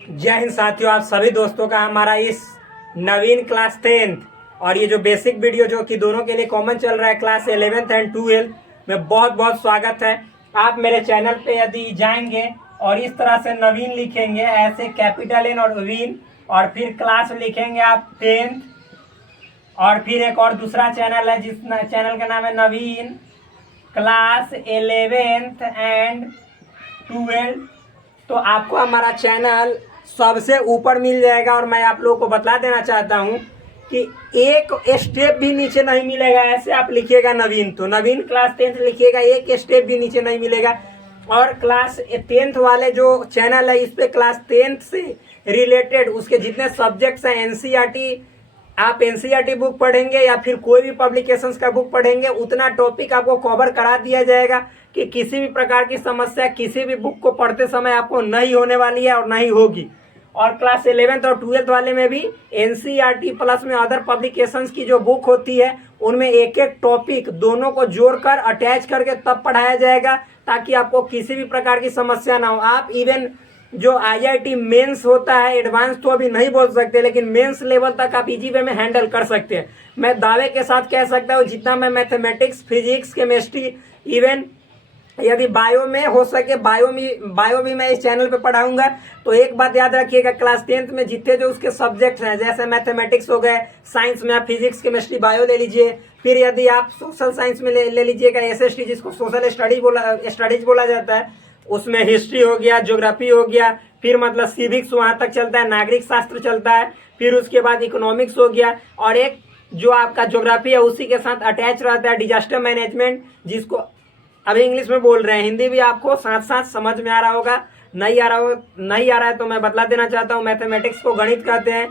जय हिंद साथियों, आप सभी दोस्तों का हमारा इस नवीन क्लास 10th और ये जो बेसिक वीडियो जो कि दोनों के लिए कॉमन चल रहा है क्लास 11th एंड 12th में बहुत बहुत स्वागत है। आप मेरे चैनल पे यदि जाएंगे और इस तरह से नवीन लिखेंगे, ऐसे कैपिटल एन और वीन, और फिर क्लास लिखेंगे आप 10th, और फिर एक और दूसरा चैनल है जिस चैनल का नाम है नवीन क्लास 11th एंड 12th, तो आपको हमारा चैनल सबसे ऊपर मिल जाएगा। और मैं आप लोगों को बता देना चाहता हूं कि एक स्टेप भी नीचे नहीं मिलेगा। ऐसे आप लिखिएगा नवीन, तो नवीन क्लास 10th लिखिएगा, एक स्टेप भी नीचे नहीं मिलेगा। और क्लास 10th वाले जो चैनल है इस पे क्लास 10th से रिलेटेड उसके जितने सब्जेक्ट्स हैं, एनसीईआरटी, आप एनसीईआरटी बुक पढ़ेंगे या फिर कोई भी पब्लिकेशंस का बुक पढ़ेंगे, उतना टॉपिक आपको कवर करा दिया जाएगा कि किसी भी प्रकार की समस्या किसी भी बुक को पढ़ते समय आपको नहीं होने वाली है और नहीं होगी। और क्लास 11th और 12th वाले में भी एनसीईआरटी प्लस में अदर पब्लिकेशंस की जो बुक होती है उनमें एक एक टॉपिक दोनों को जोड़कर अटैच करके तब पढ़ाया जाएगा ताकि आपको किसी भी प्रकार की समस्या ना हो। आप इवन जो आईआईटी मेंस होता है, एडवांस तो अभी नहीं बोल सकते, लेकिन मेंस लेवल तक आप इजी वे में हैंडल कर सकते हैं। मैं दावे के साथ कह सकता हूँ जितना मैं मैथमेटिक्स, फिजिक्स, केमिस्ट्री, इवन यदि बायो में हो सके बायो भी मैं इस चैनल पे पढ़ाऊंगा। तो एक बात याद रखिएगा, क्लास 10th में जितने जो उसके सब्जेक्ट्स हैं, जैसे मैथमेटिक्स हो गए, साइंस में आप फिजिक्स, केमिस्ट्री, बायो ले लीजिए। फिर यदि आप सोशल साइंस में ले लीजिएगा एसएसटी, जिसको सोशल स्टडीज बोला जाता है, उसमें हिस्ट्री हो गया, ज्योग्राफी हो गया, फिर मतलब सिविक्स वहां तक चलता है, नागरिक शास्त्र चलता है, फिर उसके बाद इकोनॉमिक्स हो गया, और एक जो आपका ज्योग्राफी है उसी के साथ अटैच रहता है डिजास्टर मैनेजमेंट, जिसको अभी इंग्लिश में बोल रहे हैं, हिंदी भी आपको साथ साथ समझ में आ रहा होगा। नहीं आ रहा है तो मैं बतला देना चाहता हूँ, मैथमेटिक्स को गणित कहते हैं,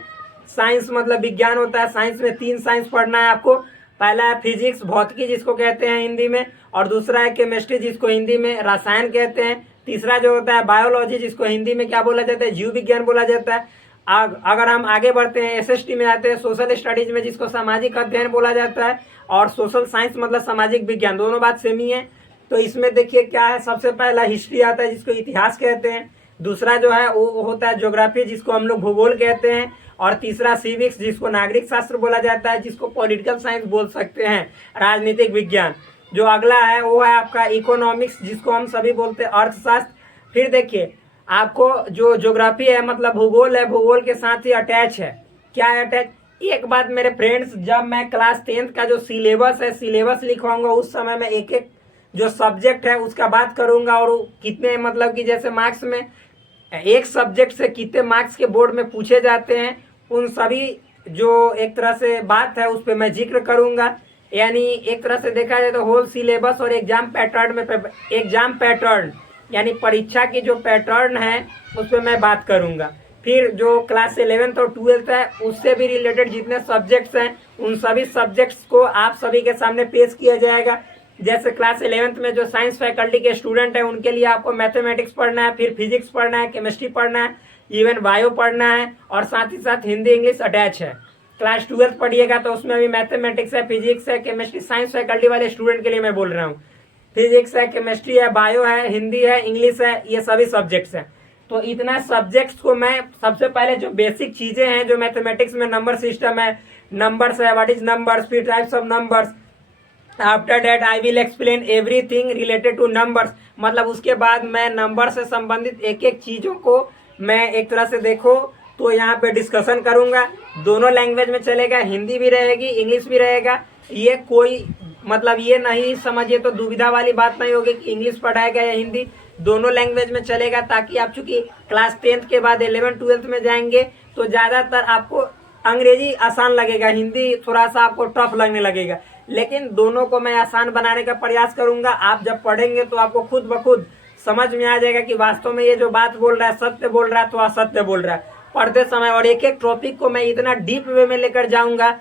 साइंस मतलब विज्ञान होता है, साइंस में 3 साइंस पढ़ना है आपको। पहला है फिजिक्स, भौतिकी जिसको कहते हैं हिंदी में, और दूसरा है केमिस्ट्री जिसको हिंदी में रसायन कहते हैं, तीसरा जो होता है बायोलॉजी जिसको हिंदी में क्या बोला जाता है, जीव विज्ञान बोला जाता है। अगर हम आगे बढ़ते हैं एसएसटी में आते हैं, सोशल स्टडीज में जिसको सामाजिक अध्ययन बोला जाता है, और सोशल साइंस मतलब सामाजिक विज्ञान, दोनों बात सेम ही है। तो इसमें देखिए क्या है, सबसे पहला हिस्ट्री आता है जिसको इतिहास कहते हैं, दूसरा जो है वो होता है ज्योग्राफी जिसको हम लोग भूगोल कहते हैं, और तीसरा सिविक्स जिसको नागरिक शास्त्र बोला जाता है, जिसको पॉलिटिकल साइंस बोल सकते हैं, राजनीतिक विज्ञान। जो अगला है वो है आपका इकोनॉमिक्स जिसको हम सभी बोलते हैं अर्थशास्त्र। फिर देखिए आपको जो ज्योग्राफी है मतलब भूगोल है, भूगोल के साथ ही अटैच है, क्या है अटैच। एक बात मेरे फ्रेंड्स, जब मैं क्लास 10th का जो सिलेबस है सिलेबस लिखवाऊंगा उस समय मैं एक एक जो सब्जेक्ट है उसका बात करूंगा, और कितने मतलब कि जैसे मार्क्स में एक सब्जेक्ट से कितने मार्क्स के बोर्ड में पूछे जाते हैं, उन सभी जो एक तरह से बात है उस पर मैं जिक्र करूंगा। यानी एक तरह से देखा जाए तो होल सिलेबस और एग्जाम पैटर्न यानी परीक्षा की जो पैटर्न है उस पर मैं बात करूंगा। फिर जो क्लास 11th और 12th है उससे भी रिलेटेड जितने सब्जेक्ट्स हैं उन सभी सब्जेक्ट्स को आप सभी के सामने पेश किया जाएगा। जैसे क्लास 11th में जो साइंस फैकल्टी के स्टूडेंट हैं उनके लिए आपको मैथमेटिक्स पढ़ना है, फिर फिजिक्स पढ़ना है, केमिस्ट्री पढ़ना है, इवन बायो पढ़ना है, और साथ ही साथ हिंदी इंग्लिश अटैच है। क्लास 12th पढ़िएगा तो उसमें भी मैथमेटिक्स है, फिजिक्स है, केमिस्ट्री, साइंस फैकल्टी वाले स्टूडेंट के लिए मैं बोल रहा हूँ, फिजिक्स है, केमिस्ट्री है, बायो है, हिंदी है, इंग्लिश है, ये सभी सब्जेक्ट्स हैं। तो इतना सब्जेक्ट्स को मैं सबसे पहले जो बेसिक चीजें हैं जो मैथमेटिक्स में नंबर सिस्टम है, नंबर्स है, व्हाट इज नंबर्स, फिर types of numbers, after that I will explain everything related two numbers. मतलब उसके बाद मैं नंबर से संबंधित एक एक चीजों को मैं एक तरह से देखो तो यहाँ पे डिस्कशन करूंगा। दोनों लैंग्वेज में चलेगा, हिंदी भी रहेगी, इंग्लिश भी रहेगा। ये कोई मतलब ये नहीं समझिए तो दुविधा वाली बात नहीं होगी कि इंग्लिश पढ़ाएगा या हिंदी, दोनों लैंग्वेज में चलेगा, ताकि आप चूंकि क्लास 10th के बाद 11th 12th में जाएंगे तो ज्यादातर आपको अंग्रेजी आसान लगेगा, हिंदी थोड़ा सा आपको टफ लगने लगेगा, लेकिन दोनों को मैं आसान बनाने का प्रयास करूंगा। आप जब पढ़ेंगे तो आपको खुद ब खुद समझ में आ जाएगा कि वास्तव में ये जो बात बोल रहा है सत्य बोल रहा है तो असत्य बोल रहा है पढ़ते समय। और एक एक टॉपिक को मैं इतना डीप वे में लेकर जाऊंगा,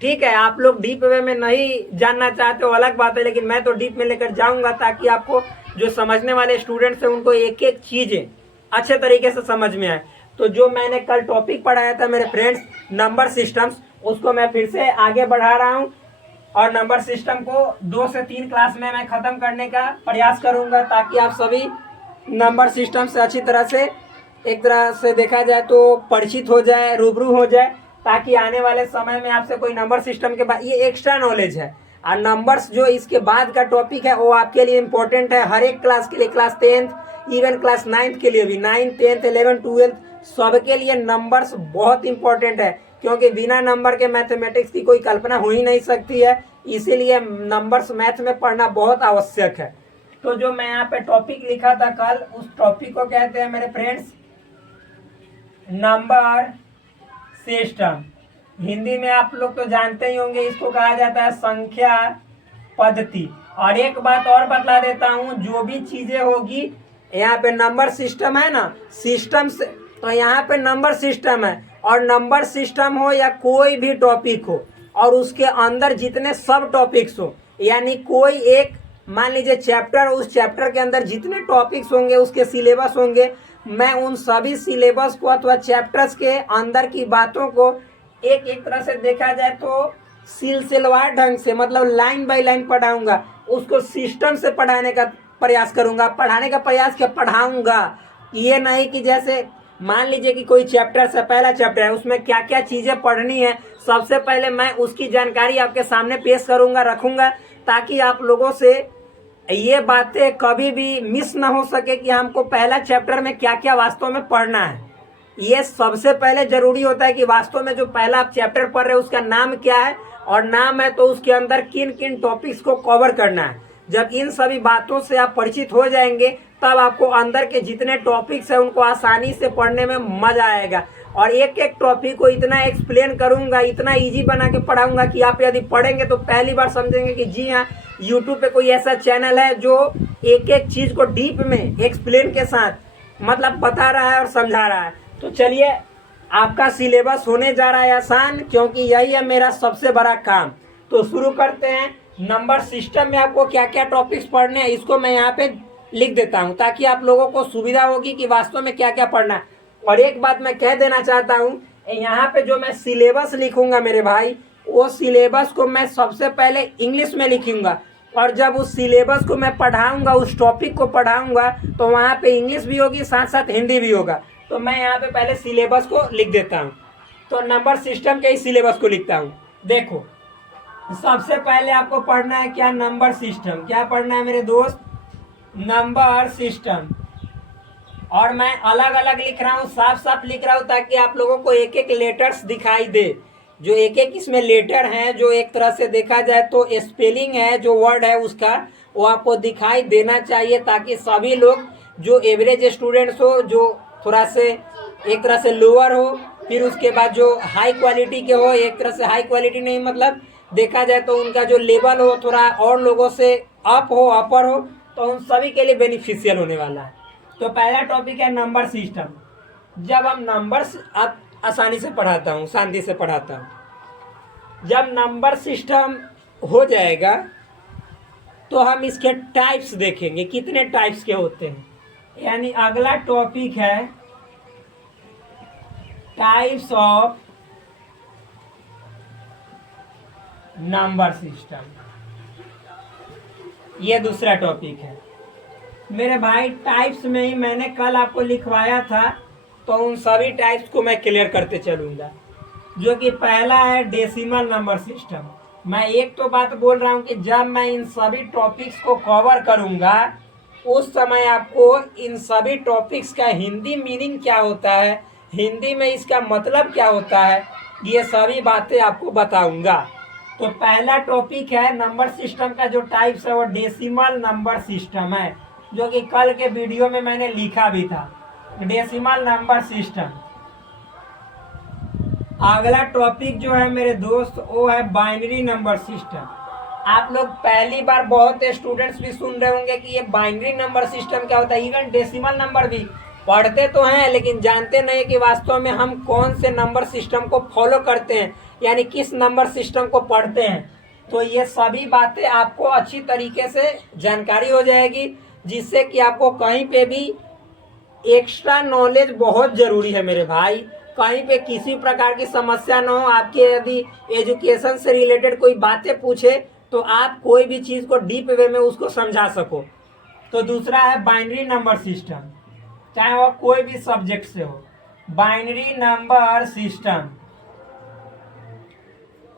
ठीक है, आप लोग डीप वे में नहीं जानना चाहते हो अलग बात है, लेकिन मैं तो डीप में लेकर जाऊंगा ताकि आपको जो समझने वाले स्टूडेंट्स हैं उनको एक एक चीजें अच्छे तरीके से समझ में आए। तो जो मैंने कल टॉपिक पढ़ाया था मेरे फ्रेंड्स नंबर सिस्टम्स, उसको मैं फिर से आगे बढ़ा रहा हूँ, और नंबर सिस्टम को 2 से 3 क्लास में मैं खत्म करने का प्रयास करूंगा ताकि आप सभी नंबर सिस्टम से अच्छी तरह से एक तरह से देखा जाए तो परिचित हो जाए, रूबरू हो जाए, ताकि आने वाले समय में आपसे कोई नंबर सिस्टम के बाद, ये एक्स्ट्रा नॉलेज है। और नंबर्स जो इसके बाद का टॉपिक है वो आपके लिए इम्पोर्टेंट है, हर एक क्लास के लिए, class 10th even class 9th के लिए भी, 9th 10th 11th 12th सबके लिए नंबर्स बहुत इंपॉर्टेंट है, क्योंकि बिना नंबर के मैथमेटिक्स की कोई कल्पना हो ही नहीं सकती है। इसीलिए नंबर्स मैथ में पढ़ना बहुत आवश्यक है। तो जो मैं यहाँ पे टॉपिक लिखा था कल, उस टॉपिक को कहते हैं मेरे फ्रेंड्स नंबर सिस्टम। हिंदी में आप लोग तो जानते ही होंगे, इसको कहा जाता है संख्या पद्धति। और एक बात और बता देता हूँ, जो भी चीजें होगी यहाँ पे नंबर सिस्टम है ना, सिस्टम से, तो यहाँ पे नंबर सिस्टम है, और नंबर सिस्टम हो या कोई भी टॉपिक हो और उसके अंदर जितने सब टॉपिक्स हो, यानी कोई एक मान लीजिए चैप्टर, उस चैप्टर के अंदर जितने टॉपिक्स होंगे, उसके सिलेबस होंगे, मैं उन सभी सिलेबस को अथवा चैप्टर्स के अंदर की बातों को एक एक तरह से देखा जाए तो सिलसिलेवार ढंग से, मतलब लाइन बाय लाइन पढ़ाऊंगा, उसको सिस्टम से पढ़ाने का प्रयास करूंगा। पढ़ाने का प्रयास क्या, पढ़ाऊंगा। ये नहीं कि जैसे मान लीजिए कि कोई चैप्टर से, पहला चैप्टर है, उसमें क्या क्या चीजें पढ़नी है, सबसे पहले मैं उसकी जानकारी आपके सामने पेश करूंगा, रखूंगा, ताकि आप लोगों से ये बातें कभी भी मिस ना हो सके कि हमको पहला चैप्टर में क्या क्या वास्तव में पढ़ना है। ये सबसे पहले जरूरी होता है कि वास्तव में जो पहला आप चैप्टर पढ़ रहे हैं उसका नाम क्या है, और नाम है तो उसके अंदर किन किन टॉपिक्स को कवर करना है। जब इन सभी बातों से आप परिचित हो जाएंगे, तब आपको अंदर के जितने टॉपिक्स हैं उनको आसानी से पढ़ने में मजा आएगा। और एक एक टॉपिक को इतना एक्सप्लेन करूंगा, इतना इजी बना के पढ़ाऊंगा कि आप यदि पढ़ेंगे तो पहली बार समझेंगे कि जी हाँ, यूट्यूब पे कोई ऐसा चैनल है जो एक एक चीज को डीप में एक्सप्लेन के साथ मतलब बता रहा है और समझा रहा है। तो चलिए, आपका सिलेबस होने जा रहा है आसान, क्योंकि यही है मेरा सबसे बड़ा काम। तो शुरू करते हैं। नंबर सिस्टम में आपको क्या क्या टॉपिक्स पढ़ने हैं, इसको मैं यहाँ पे लिख देता हूँ, ताकि आप लोगों को सुविधा होगी कि वास्तव में क्या क्या पढ़ना है। और एक बात मैं कह देना चाहता हूँ, यहाँ पे जो मैं सिलेबस लिखूंगा मेरे भाई, वो सिलेबस को मैं सबसे पहले इंग्लिश में लिखूंगा, और जब उस सिलेबस को मैं पढ़ाऊंगा, उस टॉपिक को पढ़ाऊंगा, तो वहाँ पे इंग्लिश भी होगी, साथ साथ हिंदी भी होगा। तो मैं यहाँ पे पहले सिलेबस को लिख देता हूँ। तो नंबर सिस्टम के ही सिलेबस को लिखता हूँ। देखो, सबसे पहले आपको पढ़ना है क्या, नंबर सिस्टम। क्या पढ़ना है मेरे दोस्त, नंबर सिस्टम। और मैं अलग अलग लिख रहा हूँ, साफ साफ लिख रहा हूँ, ताकि आप लोगों को एक एक लेटर्स दिखाई दे। जो एक एक इसमें लेटर हैं, जो एक तरह से देखा जाए तो स्पेलिंग है, जो वर्ड है उसका, वो आपको दिखाई देना चाहिए, ताकि सभी लोग जो एवरेज स्टूडेंट्स हो, जो थोड़ा से एक तरह से लोअर हो, फिर उसके बाद जो हाई क्वालिटी के हो, एक तरह से हाई क्वालिटी नहीं, मतलब देखा जाए तो उनका जो लेवल हो थोड़ा और लोगों से अप हो, अपर हो, तो उन सभी के लिए बेनिफिशियल होने वाला है। तो पहला टॉपिक है नंबर सिस्टम। जब हम नंबर्स, आप आसानी से पढ़ाता हूँ, शांति से पढ़ाता हूँ। जब नंबर सिस्टम हो जाएगा तो हम इसके टाइप्स देखेंगे, कितने टाइप्स के होते हैं। यानी अगला टॉपिक है टाइप्स ऑफ नंबर सिस्टम। ये दूसरा टॉपिक है मेरे भाई। टाइप्स में ही मैंने कल आपको लिखवाया था, तो उन सभी टाइप्स को मैं क्लियर करते चलूंगा। जो कि पहला है डेसिमल नंबर सिस्टम। मैं एक तो बात बोल रहा हूं कि जब मैं इन सभी टॉपिक्स को कवर करूंगा, उस समय आपको इन सभी टॉपिक्स का हिंदी मीनिंग क्या होता है, हिंदी में इसका मतलब क्या होता है, ये सभी बातें आपको बताऊंगा। तो पहला टॉपिक है नंबर सिस्टम का, जो टाइप्स है वो डेसिमल नंबर सिस्टम है, जो कि कल के वीडियो में मैंने लिखा भी था, डेसिमल नंबर सिस्टम। अगला टॉपिक जो है मेरे दोस्त, वो है बाइनरी नंबर सिस्टम। आप लोग पहली बार, बहुत स्टूडेंट्स भी सुन रहे होंगे कि ये बाइनरी नंबर सिस्टम क्या होता है। इवन डेसिमल नंबर भी पढ़ते तो हैं, लेकिन जानते नहीं कि वास्तव में हम कौन से नंबर सिस्टम को फॉलो करते हैं, यानी किस नंबर सिस्टम को पढ़ते हैं। तो ये सभी बातें आपको अच्छी तरीके से जानकारी हो जाएगी, जिससे कि आपको कहीं पे भी एक्स्ट्रा नॉलेज बहुत जरूरी है मेरे भाई। कहीं पे किसी प्रकार की समस्या ना हो, आपके यदि एजुकेशन से रिलेटेड कोई बातें पूछे तो आप कोई भी चीज़ को डीप वे में उसको समझा सको। तो दूसरा है बाइनरी नंबर सिस्टम। चाहे वह कोई भी सब्जेक्ट से हो। Binary number system.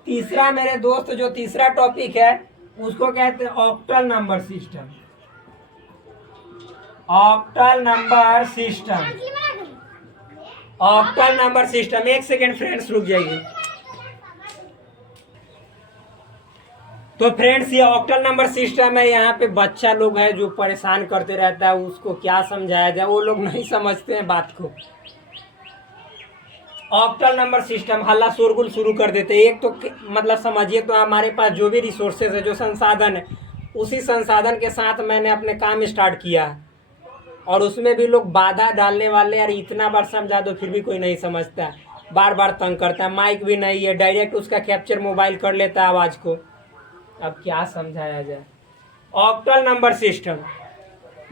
तीसरा मेरे दोस्त जो तीसरा टॉपिक है उसको कहते हैं octal number system. Octal number system. Octal number system, एक सेकेंड फ्रेंड्स रुक जाइए। तो फ्रेंड्स ये ऑक्टल नंबर सिस्टम है। यहाँ पे बच्चा लोग है जो परेशान करते रहता है, उसको क्या समझाया जाए, वो लोग नहीं समझते हैं बात को। ऑक्टल नंबर सिस्टम हल्ला शोरगुल शुरू कर देते हैं। एक तो मतलब समझिए तो हमारे पास जो भी रिसोर्सेज है, जो संसाधन है, उसी संसाधन के साथ मैंने अपने काम स्टार्ट किया है। और उसमें भी लोग बाधा डालने वाले, यार इतना बार समझा दो फिर भी कोई नहीं समझता है, बार बार तंग करता है। माइक भी नहीं है, डायरेक्ट उसका कैप्चर मोबाइल कर लेता है आवाज़ को। अब क्या समझाया जाए। ऑक्टल नंबर सिस्टम,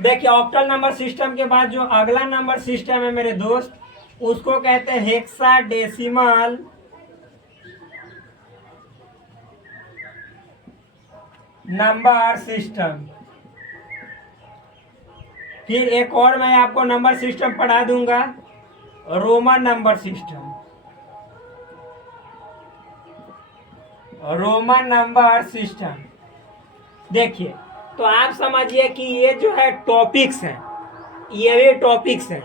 देखिए ऑक्टल नंबर सिस्टम के बाद जो अगला नंबर सिस्टम है मेरे दोस्त, उसको कहते हैं हेक्साडेसिमल नंबर सिस्टम। फिर एक और मैं आपको नंबर सिस्टम पढ़ा दूंगा, Roman number system. Roman number system देखिए, तो आप समझिए कि ये जो है टॉपिक्स हैं, ये भी टॉपिक्स हैं,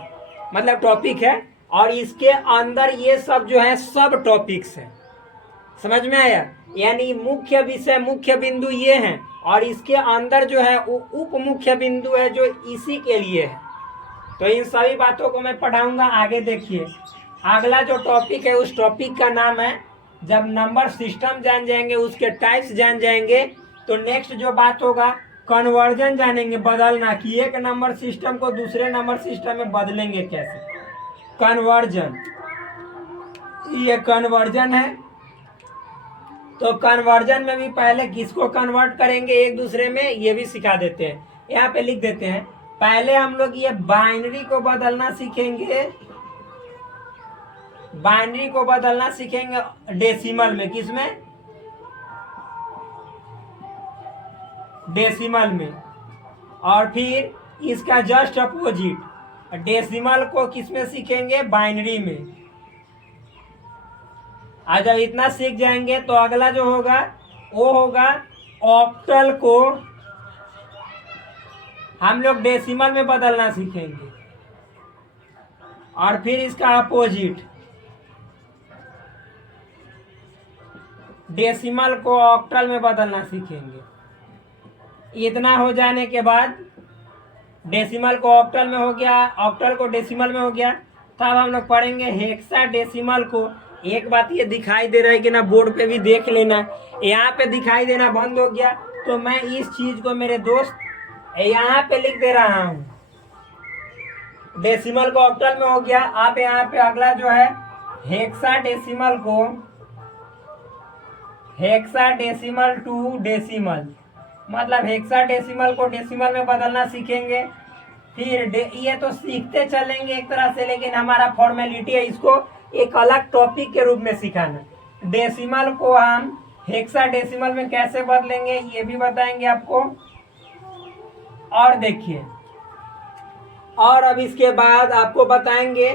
मतलब टॉपिक है और इसके अंदर ये सब जो है सब टॉपिक्स हैं। समझ में आया? यानी मुख्य विषय, मुख्य बिंदु ये हैं और इसके अंदर जो है उप मुख्य बिंदु है जो इसी के लिए है। तो इन सभी बातों को मैं पढ़ाऊंगा आगे। देखिए अगला जो टॉपिक है उस टॉपिक का नाम है, जब नंबर सिस्टम जान जाएंगे, उसके टाइप्स जान जाएंगे, तो नेक्स्ट जो बात होगा कन्वर्जन जानेंगे, बदलना, कि एक नंबर सिस्टम को दूसरे नंबर सिस्टम में बदलेंगे कैसे, कन्वर्जन। ये कन्वर्जन है। तो कन्वर्जन में भी पहले किसको कन्वर्ट करेंगे एक दूसरे में, ये भी सिखा देते हैं। यहाँ पे लिख देते हैं, पहले हम लोग ये बाइनरी को बदलना सीखेंगे, बाइनरी को बदलना सीखेंगे डेसिमल में। किसमें? डेसिमल में। और फिर इसका जस्ट अपोजिट डेसिमल को किसमें सीखेंगे? बाइनरी में। आज जब इतना सीख जाएंगे तो अगला जो होगा वो होगा ऑक्टल को हम लोग डेसिमल में बदलना सीखेंगे। और फिर इसका अपोजिट डेसिमल को ऑक्टल में बदलना सीखेंगे। इतना हो जाने के बाद डेसिमल को ऑक्टल में हो गया, ऑक्टल को डेसिमल में हो गया, तब हम लोग पढ़ेंगे हेक्साडेसिमल को। एक बात ये दिखाई दे रहा है कि ना, बोर्ड पे भी देख लेना, यहाँ पे दिखाई देना बंद हो गया, तो मैं इस चीज को मेरे दोस्त यहाँ पे लिख दे रहा हूँ। डेसिमल को ऑक्टल में हो गया। आप यहाँ पे अगला जो है हेक्साडेसिमल को, हेक्साडेसिमल टू डेसिमल, मतलब हेक्साडेसिमल को डेसिमल में बदलना सीखेंगे। फिर ये तो सीखते चलेंगे एक तरह से, लेकिन हमारा फॉर्मेलिटी है इसको एक अलग टॉपिक के रूप में सिखाना। डेसिमल को हम हेक्साडेसिमल में कैसे बदलेंगे ये भी बताएंगे आपको। और देखिए, और अब इसके बाद आपको बताएंगे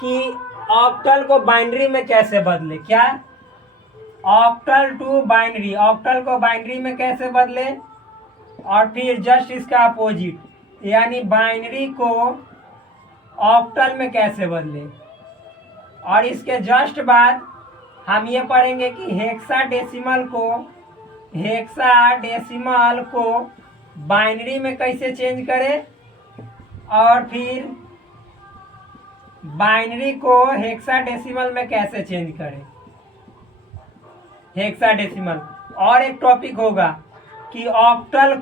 कि ऑक्टल को बाइनरी में कैसे बदले। क्या? ऑक्टल टू बाइनरी, ऑक्टल को बाइनरी में कैसे बदले। और फिर जस्ट इसका अपोजिट, यानी बाइनरी को ऑक्टल में कैसे बदले। और इसके जस्ट बाद हम ये पढ़ेंगे कि हेक्साडेसिमल को बाइनरी में कैसे चेंज करें, और फिर बाइनरी को हेक्साडेसिमल में कैसे चेंज करें, हेक्साडेसिमल। और एक टॉपिक होगा कि ऑक्टल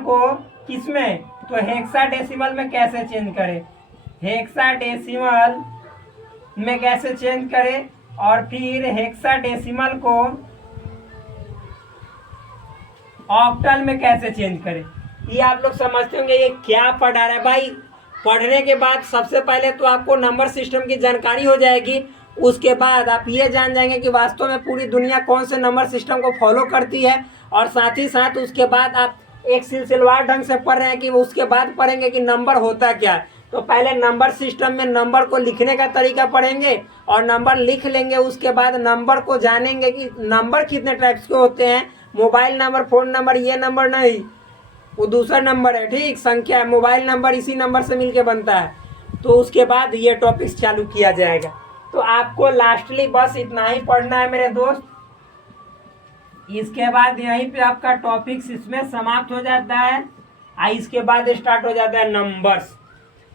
को किसमें, तो हेक्साडेसिमल में कैसे चेंज करें, हेक्साडेसिमल में कैसे चेंज करें, और फिर हेक्साडेसिमल को ऑक्टल में कैसे चेंज करें। ये आप लोग समझते होंगे ये क्या पढ़ा रहा है भाई। पढ़ने के बाद सबसे पहले तो आपको नंबर सिस्टम की जानकारी हो जाएगी, उसके बाद आप ये जान जाएंगे कि वास्तव में पूरी दुनिया कौन से नंबर सिस्टम को फॉलो करती है, और साथ ही साथ उसके बाद आप एक सिलसिलेवार ढंग से पढ़ रहे हैं कि उसके बाद पढ़ेंगे कि नंबर होता क्या है। तो पहले नंबर सिस्टम में नंबर को लिखने का तरीका पढ़ेंगे और नंबर लिख लेंगे, उसके बाद नंबर को जानेंगे कि नंबर कितने टाइप्स के होते हैं। मोबाइल नंबर, फोन नंबर, ये नंबर नहीं, वो दूसरा नंबर है, ठीक, संख्या है। मोबाइल नंबर इसी नंबर से मिलके बनता है। तो उसके बाद ये टॉपिक्स चालू किया जाएगा। तो आपको लास्टली बस इतना ही पढ़ना है मेरे दोस्त। इसके बाद यहीं पे आपका टॉपिक्स इसमें समाप्त हो जाता है और इसके बाद स्टार्ट हो जाता है नंबर्स।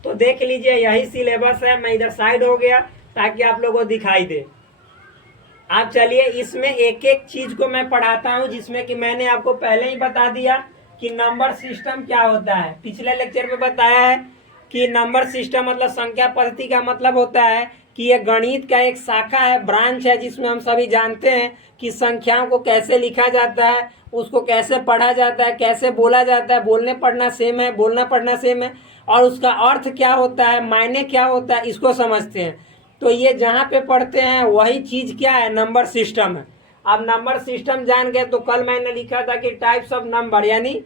तो देख लीजिए यही सिलेबस है। मैं इधर साइड हो गया ताकि आप लोगों को दिखाई दे। आप चलिए इसमें एक एक चीज को मैं पढ़ाता हूं, जिसमें कि मैंने आपको पहले ही बता दिया कि नंबर सिस्टम क्या होता है। पिछले लेक्चर में बताया है कि नंबर सिस्टम मतलब संख्या पद्धति का मतलब होता है कि यह गणित का एक शाखा है, ब्रांच है, जिसमें हम सभी जानते हैं कि संख्याओं को कैसे लिखा जाता है, उसको कैसे पढ़ा जाता है, कैसे बोला जाता है। बोलने पढ़ना सेम है, बोलना पढ़ना सेम है, और उसका अर्थ क्या होता है, मायने क्या होता है, इसको समझते हैं। तो ये जहाँ पे पढ़ते हैं वही चीज़ क्या है, नंबर सिस्टम है। अब नंबर सिस्टम जान गए तो कल मैंने लिखा था कि टाइप्स ऑफ नंबर, यानी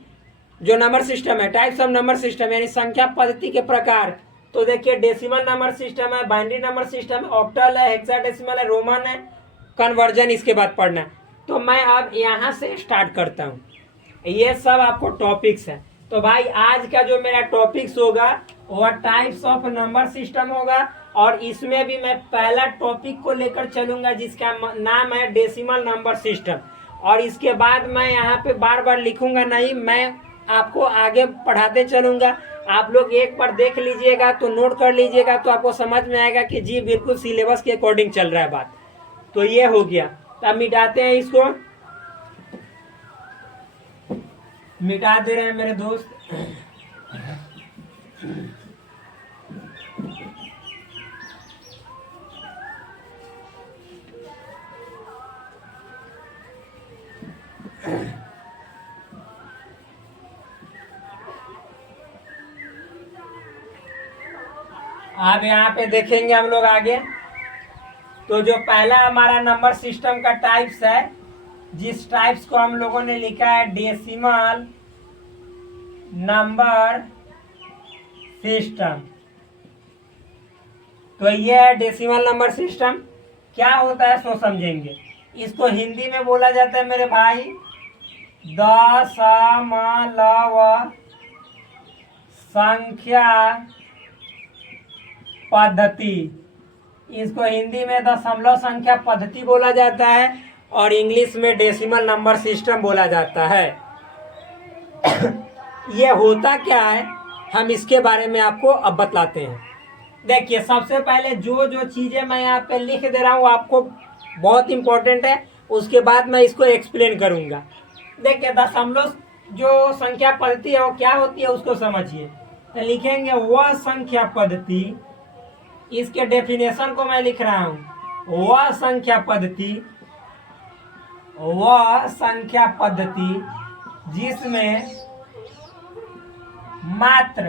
जो नंबर सिस्टम है, टाइप्स ऑफ नंबर सिस्टम यानी संख्या पद्धति के प्रकार। तो देखिए डेसिमल नंबर सिस्टम है, बाइनरी नंबर सिस्टम है, ऑक्टल है, हेक्साडेसिमल है, रोमन है, कन्वर्जन इसके बाद पढ़ना है। तो मैं अब यहाँ से स्टार्ट करता हूँ। ये सब आपको टॉपिक्स है। तो भाई आज का जो मेरा टॉपिक्स होगा वह टाइप्स ऑफ नंबर सिस्टम होगा, और इसमें भी मैं पहला टॉपिक को लेकर चलूंगा जिसका नाम है डेसिमल नंबर सिस्टम। और इसके बाद मैं यहाँ पे बार बार लिखूंगा नहीं, मैं आपको आगे पढ़ाते चलूंगा। आप लोग एक बार देख लीजिएगा तो नोट कर लीजिएगा, तो आपको समझ में आएगा कि जी बिल्कुल सिलेबस के अकॉर्डिंग चल रहा है बात। तो ये हो गया। तो अब मिटाते हैं इसको, मिटा दे रहे हैं मेरे दोस्त। अब यहाँ पे देखेंगे हम लोग आगे। तो जो पहला हमारा नंबर सिस्टम का टाइप्स है, जिस टाइप्स को हम लोगों ने लिखा है डेसिमल नंबर सिस्टम। तो ये है डेसिमल नंबर सिस्टम। क्या होता है सो समझेंगे। इसको हिंदी में बोला जाता है मेरे भाई दशमलव संख्या पद्धति। इसको हिंदी में दशमलव संख्या पद्धति बोला जाता है और इंग्लिश में डेसिमल नंबर सिस्टम बोला जाता है। ये होता क्या है हम इसके बारे में आपको अब बतलाते हैं। देखिए सबसे पहले जो जो चीज़ें मैं यहाँ पे लिख दे रहा हूँ आपको बहुत इम्पोर्टेंट है, उसके बाद मैं इसको एक्सप्लेन करूँगा। देखिए दशमलव जो संख्या पद्धति है वो क्या होती है उसको समझिए। तो लिखेंगे वह संख्या पद्धति, इसके डेफिनेशन को मैं लिख रहा हूँ। वह संख्या पद्धति जिसमें मात्र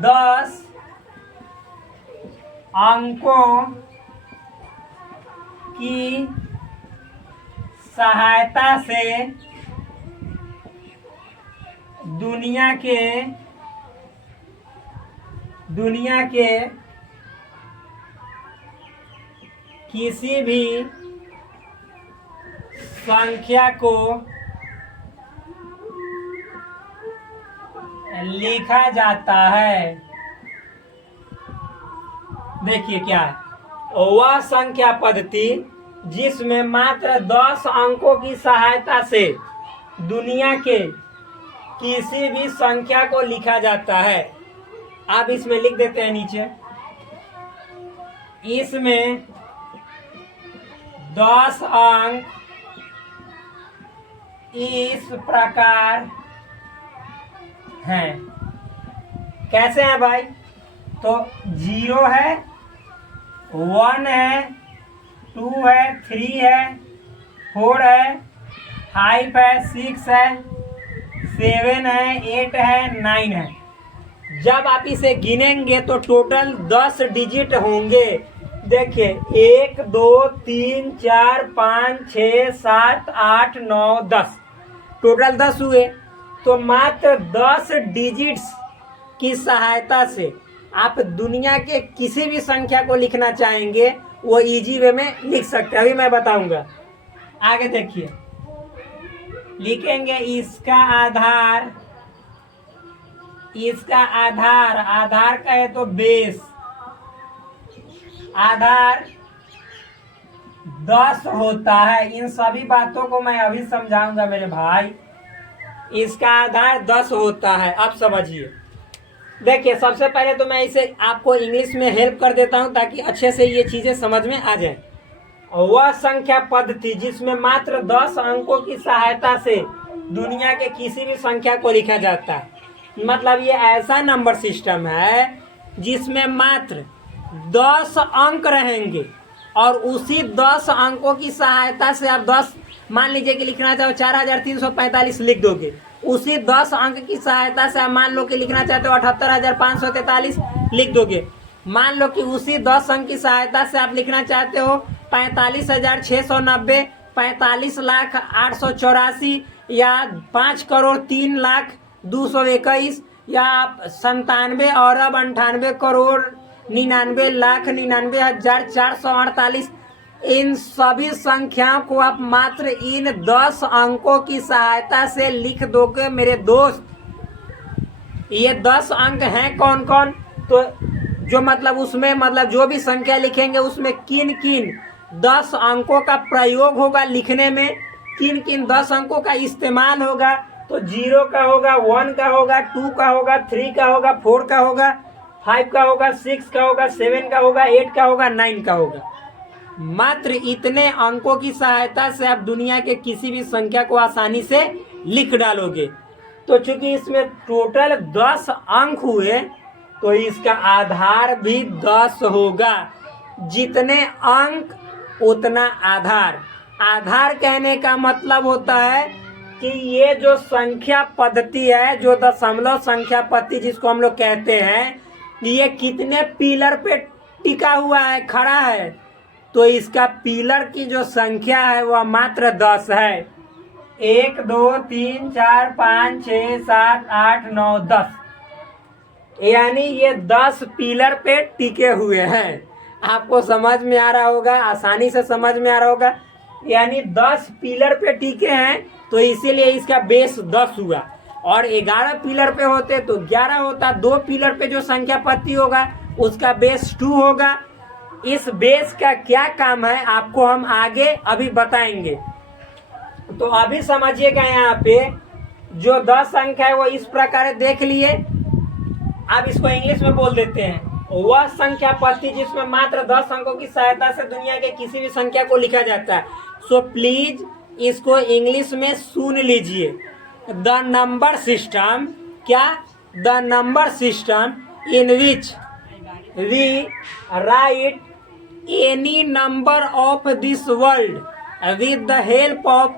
10 अंकों की सहायता से दुनिया के किसी भी संख्या को लिखा जाता है। देखिए क्या है, वह संख्या पद्धति जिसमें मात्र 10 अंकों की सहायता से दुनिया के किसी भी संख्या को लिखा जाता है। आप इसमें लिख देते हैं नीचे, इसमें 10 अंक इस प्रकार हैं। कैसे हैं भाई? तो 0 है, 1 है, 2 है, 3 है, 4 है, 5 है, 6 है, 7 है, 8 है, 9 है। जब आप इसे गिनेंगे तो टोटल 10 डिजिट होंगे। देखिए 1 2 3 4 5 6 7 8 9 10। टोटल 10 हुए। तो मात्र 10 डिजिट्स की सहायता से आप दुनिया के किसी भी संख्या को लिखना चाहेंगे वो इजी वे में लिख सकते हैं। अभी मैं बताऊंगा, आगे देखिए। लिखेंगे इसका आधार का है तो बेस, आधार 10 होता है। इन सभी बातों को मैं अभी समझाऊंगा मेरे भाई। इसका आधार 10 होता है। अब समझिए, देखिए सबसे पहले तो मैं इसे आपको इंग्लिश में हेल्प कर देता हूं ताकि अच्छे से ये चीजें समझ में आ जाए। वह संख्या पद्धति जिसमें मात्र 10 अंकों की सहायता से दुनिया के किसी भी संख्या को लिखा जाता है। मतलब ये ऐसा नंबर सिस्टम है जिसमें मात्र 10 अंक रहेंगे और उसी 10 अंकों की सहायता से आप 10 मान लीजिए कि लिखना चाहो 4345 लिख दोगे। उसी 10 अंक की सहायता से आप मान लो कि लिखना चाहते हो 78543 लिख दोगे। मान लो कि उसी 10 अंक की सहायता से आप लिखना चाहते हो 45,690, 45,08,84 या 5,03,02,21 या 97,98,99,99,99,448। इन सभी संख्याओं को आप मात्र इन 10 अंकों की सहायता से लिख दोगे मेरे दोस्त। ये 10 अंक हैं कौन कौन, तो जो मतलब उसमें मतलब जो भी संख्या लिखेंगे उसमें किन किन 10 अंकों का प्रयोग होगा लिखने में, किन किन 10 अंकों का इस्तेमाल होगा। तो 0 का होगा, 1 का होगा, 2 का होगा, 3 का होगा, 4 का होगा, 5 का होगा, 6 का होगा, 7 का होगा, 8 का होगा, 9 का होगा। मात्र इतने अंकों की सहायता से आप दुनिया के किसी भी संख्या को आसानी से लिख डालोगे। तो चूंकि इसमें टोटल 10 अंक हुए तो इसका आधार भी 10 होगा। जितने अंक उतना आधार। आधार कहने का मतलब होता है कि ये जो संख्या पद्धति है, जो दशमलव संख्या पद्धति जिसको हम लोग कहते हैं, ये कितने पिलर पे टिका हुआ है, खड़ा है। तो इसका पिलर की जो संख्या है वह मात्र 10 है। 1 2 3 4 5 6 7 8 9 10, यानी ये 10 पिलर पे टिके हुए हैं। आपको समझ में आ रहा होगा, आसानी से समझ में आ रहा होगा। यानी 10 पिलर पे टिके हैं तो इसीलिए इसका बेस 10 हुआ। और 11 पिलर पे होते तो 11 होता। 2 पिलर पे जो संख्या पद्धति होगा उसका बेस 2 होगा। इस बेस का क्या काम है आपको हम आगे अभी बताएंगे। तो अभी समझिएगा, यहाँ पे जो 10 अंक है वो इस प्रकार देख लिए। अब इसको इंग्लिश में बोल देते हैं। वह संख्या पद्धति जिसमें मात्र 10 अंकों की सहायता से दुनिया के किसी भी संख्या को लिखा जाता है। सो प्लीज इसको इंग्लिश में सुन लीजिए। द नंबर सिस्टम, क्या? The number system in which we write any number of this world with the help of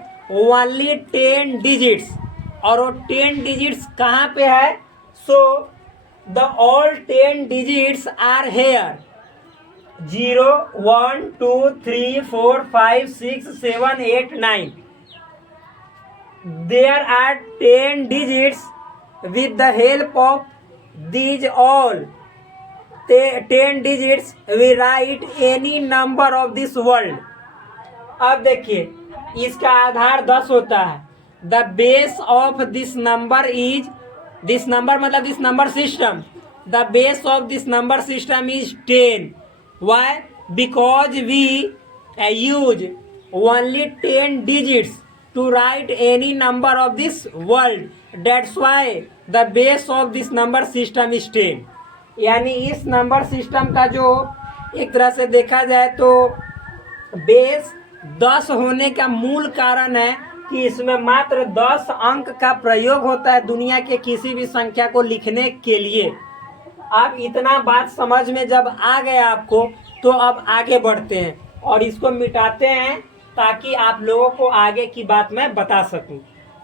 only 10 digits। और वो 10 digits कहाँ पे है? So the all 10 digits are here। 0 1 2 3 4 5 6 7 8 9। There are 10 digits with the help of these all 10 digits we write any number of this world। अब देखिए, इसका आधार 10 होता है। The base of this number is, this number मतलब this number system, the base of this number system is 10। Why? Because we use only 10 digits to write any number of this world. That's why the base of this number system is 10। यानी इस number system का जो एक तरह से देखा जाए तो बेस 10 होने का मूल कारण है कि इसमें मात्र 10 अंक का प्रयोग होता है दुनिया के किसी भी संख्या को लिखने के लिए। अब इतना बात समझ में जब आ गया आपको तो अब आगे बढ़ते हैं और इसको मिटाते हैं ताकि आप लोगों को आगे की बात मैं बता सकूं।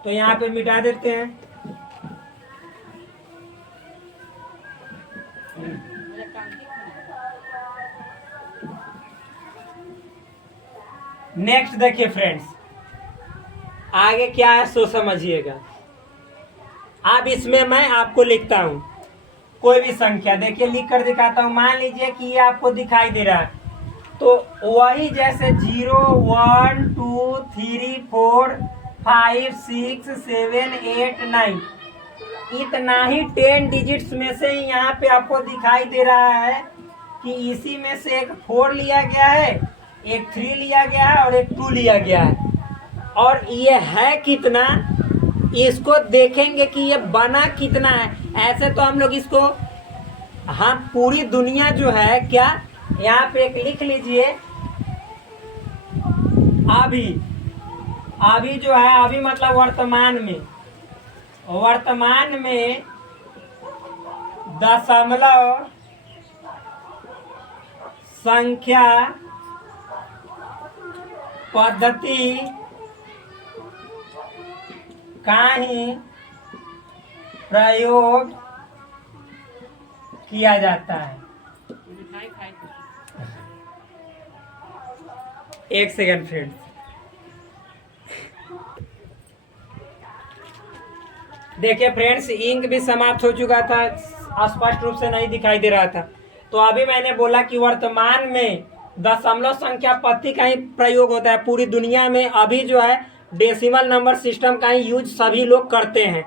तो यहाँ पे मिटा देते हैं। नेक्स्ट देखिए फ्रेंड्स, आगे क्या है सो समझिएगा। अब इसमें मैं आपको लिखता हूँ कोई भी संख्या, देखिए लिख कर दिखाता हूँ। मान लीजिए कि ये आपको दिखाई दे रहा है, तो वही जैसे 0 1 2 3 4 5 6 7 8 9 इतना ही 10 डिजिट्स में से यहाँ पे आपको दिखाई दे रहा है कि इसी में से एक 4 लिया गया है, एक 3 लिया गया है और एक 2 लिया गया है। और ये है कितना, इसको देखेंगे कि ये बना कितना है। ऐसे तो हम लोग इसको, हम पूरी दुनिया जो है क्या, यहाँ पे एक लिख लीजिए अभी। अभी जो है, अभी मतलब वर्तमान में दशमलव संख्या पद्धति का ही प्रयोग किया जाता है। एक सेकंड फ्रेंड्स, देखिए फ्रेंड्स, इंक भी समाप्त हो चुका था, स्पष्ट रूप से नहीं दिखाई दे रहा था। तो अभी मैंने बोला कि वर्तमान में दशमलव संख्या पद्धति का ही प्रयोग होता है पूरी दुनिया में। अभी जो है डेसिमल नंबर सिस्टम का ही यूज सभी लोग करते हैं।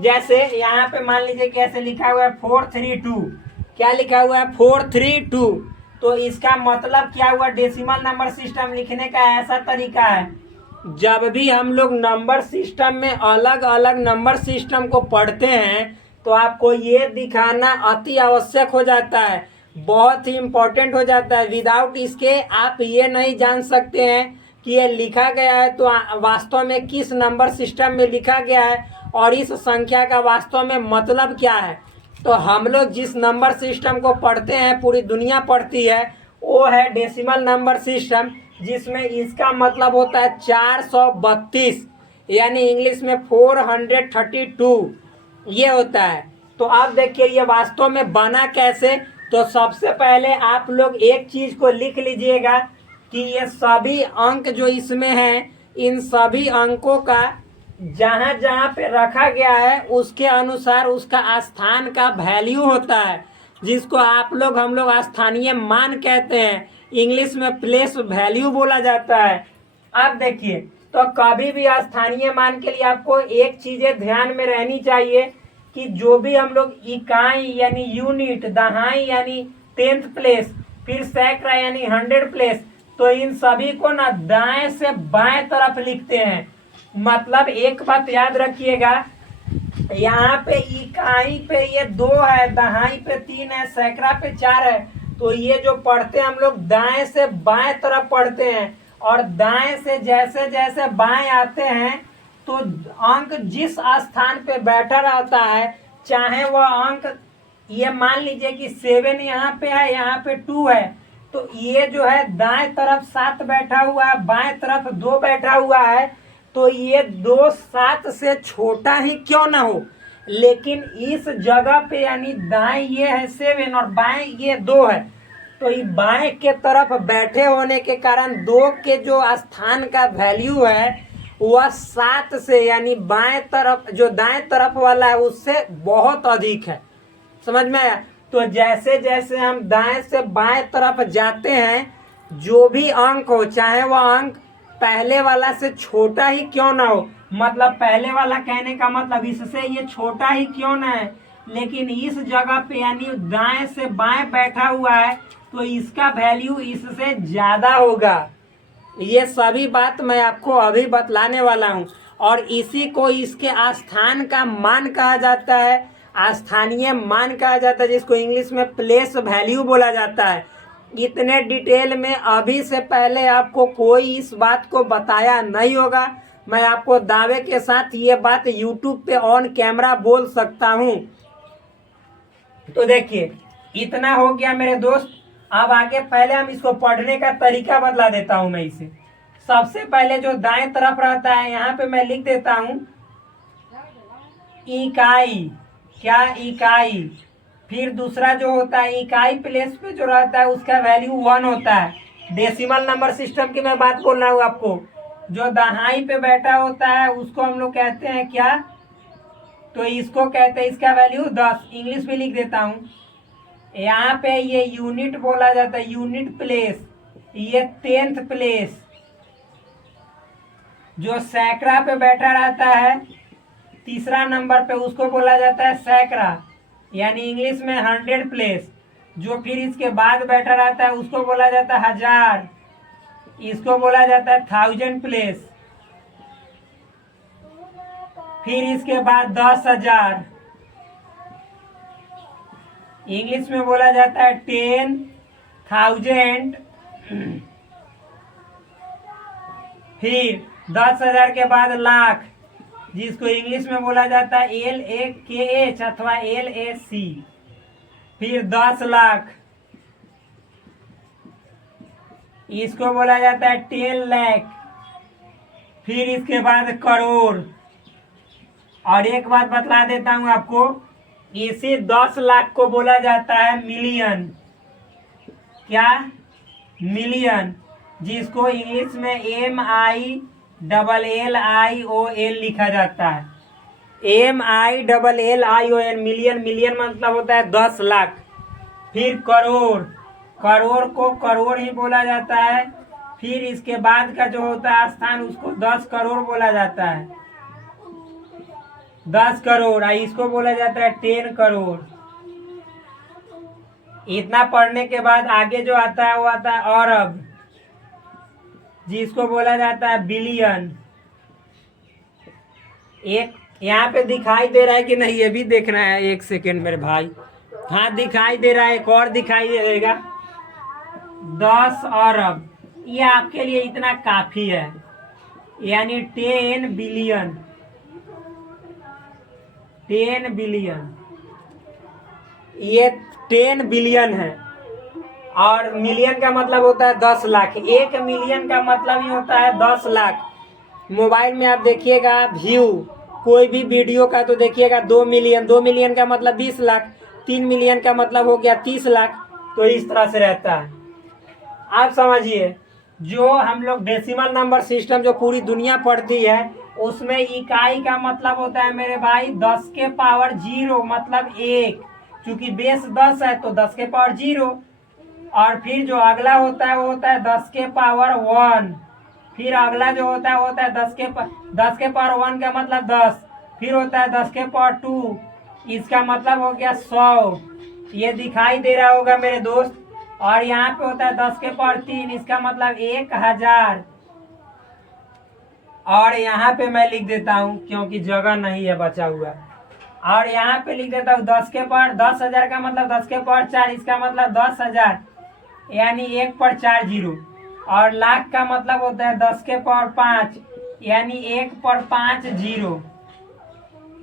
जैसे यहाँ पे मान लीजिए कैसे लिखा हुआ है 432, क्या लिखा हुआ है 432। तो इसका मतलब क्या हुआ, डेसिमल नंबर सिस्टम लिखने का ऐसा तरीका है, जब भी हम लोग नंबर सिस्टम में अलग अलग नंबर सिस्टम को पढ़ते हैं तो आपको ये दिखाना अति आवश्यक हो जाता है, बहुत ही इम्पोर्टेंट हो जाता है। विदाउट इसके आप ये नहीं जान सकते हैं कि ये लिखा गया है तो वास्तव में किस नंबर सिस्टम में लिखा गया है और इस संख्या का वास्तव में मतलब क्या है। तो हम लोग जिस नंबर सिस्टम को पढ़ते हैं, पूरी दुनिया पढ़ती है, वो है डेसिमल नंबर सिस्टम, जिसमें इसका मतलब होता है 432, यानी इंग्लिश में 432 ये होता है। तो आप देखिए ये वास्तव में बना कैसे। तो सबसे पहले आप लोग एक चीज को लिख लीजिएगा कि ये सभी अंक जो इसमें हैं, इन सभी अंकों का जहाँ जहाँ पे रखा गया है उसके अनुसार उसका स्थान का वैल्यू होता है, जिसको हम लोग स्थानीय मान कहते हैं। इंग्लिश में प्लेस वैल्यू बोला जाता है। अब देखिए, तो कभी भी स्थानीय मान के लिए आपको एक चीजें ध्यान में रहनी चाहिए कि जो भी हम लोग इकाई यानी यूनिट, दहाई यानी 10th प्लेस, फिर सैकड़ा यानी 100 प्लेस, तो इन सभी को ना दाएं से बाएं तरफ लिखते हैं। मतलब एक बात याद रखिएगा, यहाँ पे इकाई पे ये 2 है, दहाई पे 3 है, सैकड़ा पे 4 है। तो ये जो पढ़ते हैं हम लोग दाएं से बाएं तरफ पढ़ते हैं, और दाएं से जैसे जैसे बाएं आते हैं तो अंक जिस स्थान पे बैठा रहता है, चाहे वह अंक, ये मान लीजिए कि 7 यहाँ पे है, यहाँ पे 2 है, तो ये जो है दाएं तरफ 7 बैठा हुआ है, बाएं तरफ 2 बैठा हुआ है। तो ये 2 7 से छोटा ही क्यों ना हो, लेकिन इस जगह पे यानी दाएं ये है 7 और बाएं ये 2 है, तो ये बाएं के तरफ बैठे होने के कारण 2 के जो स्थान का वैल्यू है वह 7 से, यानी बाएं तरफ जो दाएं तरफ वाला है उससे बहुत अधिक है। समझ में आया। तो जैसे जैसे हम दाएं से बाएं तरफ जाते हैं, जो भी अंक हो, चाहे वह अंक पहले वाला से छोटा ही क्यों ना हो, मतलब पहले वाला कहने का मतलब इससे ये छोटा ही क्यों ना है, लेकिन इस जगह पे यानी दाएं से बाएं बैठा हुआ है तो इसका वैल्यू इससे ज्यादा होगा। ये सभी बात मैं आपको अभी बतलाने वाला हूँ, और इसी को इसके स्थान का मान कहा जाता है, स्थानीय मान कहा जाता है, जिसको इंग्लिश में प्लेस वैल्यू बोला जाता है। इतने डिटेल में अभी से पहले आपको कोई इस बात को बताया नहीं होगा। मैं आपको दावे के साथ ये बात YouTube पे ऑन कैमरा बोल सकता हूँ। तो देखिए इतना हो गया मेरे दोस्त। अब आगे पहले हम इसको पढ़ने का तरीका बतला देता हूँ मैं इसे। सबसे पहले जो दाएं तरफ रहता है, यहाँ पे मैं लिख देता हूँ इकाई, क्या इकाई। फिर दूसरा जो होता है इकाई प्लेस पे जो रहता है उसका वैल्यू 1 होता है। डेसिमल नंबर सिस्टम की मैं बात बोल रहा हूँ आपको। जो दहाई पे बैठा होता है उसको हम लोग कहते हैं क्या? तो इसको कहते हैं, इसका वैल्यू 10। इंग्लिश में लिख देता हूँ। यहाँ पे ये यूनिट बोला जाता है, यूनिट प्लेस। ये 10th प्लेस। जो सैकड़ा पे बैठा रहता है तीसरा नंबर पे, उसको बोला जाता है सैकड़ा, यानी इंग्लिश में 100 प्लेस। जो फिर इसके बाद बैठा रहता है उसको बोला जाता है 1000। इसको बोला जाता है 1000 प्लेस। फिर इसके बाद 10,000, इंग्लिश में बोला जाता है 10,000। फिर 10,000 के बाद लाख, जिसको इंग्लिश में बोला जाता है LAKH अथवा LAC। फिर 10 लाख, इसको बोला जाता है 10 लाख। फिर इसके बाद करोड़। और एक बात बतला देता हूं आपको, इसी 10 लाख को बोला जाता है मिलियन। क्या? मिलियन, जिसको इंग्लिश में MILLION लिखा जाता है। MILLION, million. मिलियन मतलब होता है 10 लाख। फिर करोड़, करोड़ को करोड़ ही बोला जाता है। फिर इसके बाद का जो होता है स्थान, उसको 10 करोड़ बोला जाता है। 10 करोड़, इसको बोला जाता है 10 करोड़। इतना पढ़ने के बाद आगे जो आता है वो आता है अरब, जिसको बोला जाता है बिलियन। एक यहाँ पे दिखाई दे रहा है कि नहीं, ये भी देखना है। एक सेकेंड मेरे भाई। हाँ, दिखाई दे रहा है। एक और दिखाई देगा, 10 अरब। ये आपके लिए इतना काफी है, यानी 10 बिलियन। 10 बिलियन, ये 10 बिलियन है। और मिलियन का मतलब होता है 10 लाख। 1 मिलियन का मतलब ही होता है 10 लाख। मोबाइल में आप देखिएगा व्यू कोई भी वीडियो का, तो देखिएगा 2 मिलियन। 2 मिलियन का मतलब 20 लाख। 3 मिलियन का मतलब हो गया 30 लाख। तो इस तरह से रहता है। आप समझिए, जो हम लोग डेसिमल नंबर सिस्टम जो पूरी दुनिया पढ़ती है, उसमें इकाई का मतलब होता है मेरे भाई 10 के पावर 0, मतलब 1। क्योंकि बेस 10 है तो 10 के पावर 0। और फिर जो अगला होता है वो होता है 10 के पावर 1। फिर अगला जो होता है वो होता है 10 के पावर 1 का मतलब 10। फिर होता है 10 के पावर 2, इसका मतलब हो गया 100। ये दिखाई दे रहा होगा मेरे दोस्त। और यहाँ पे होता है 10 के पावर 3, इसका मतलब 1000। और यहाँ पे मैं लिख देता हूँ क्योंकि जगह नहीं है बचा हुआ। और यहाँ पे लिख देता हूँ 10 के पावर 10,000 का मतलब 10 के पावर 4, इसका मतलब 10,000, यानी 1 पर 4 जीरो। और लाख का मतलब होता है 10 के पावर 5, यानी 1 पर 5 जीरो।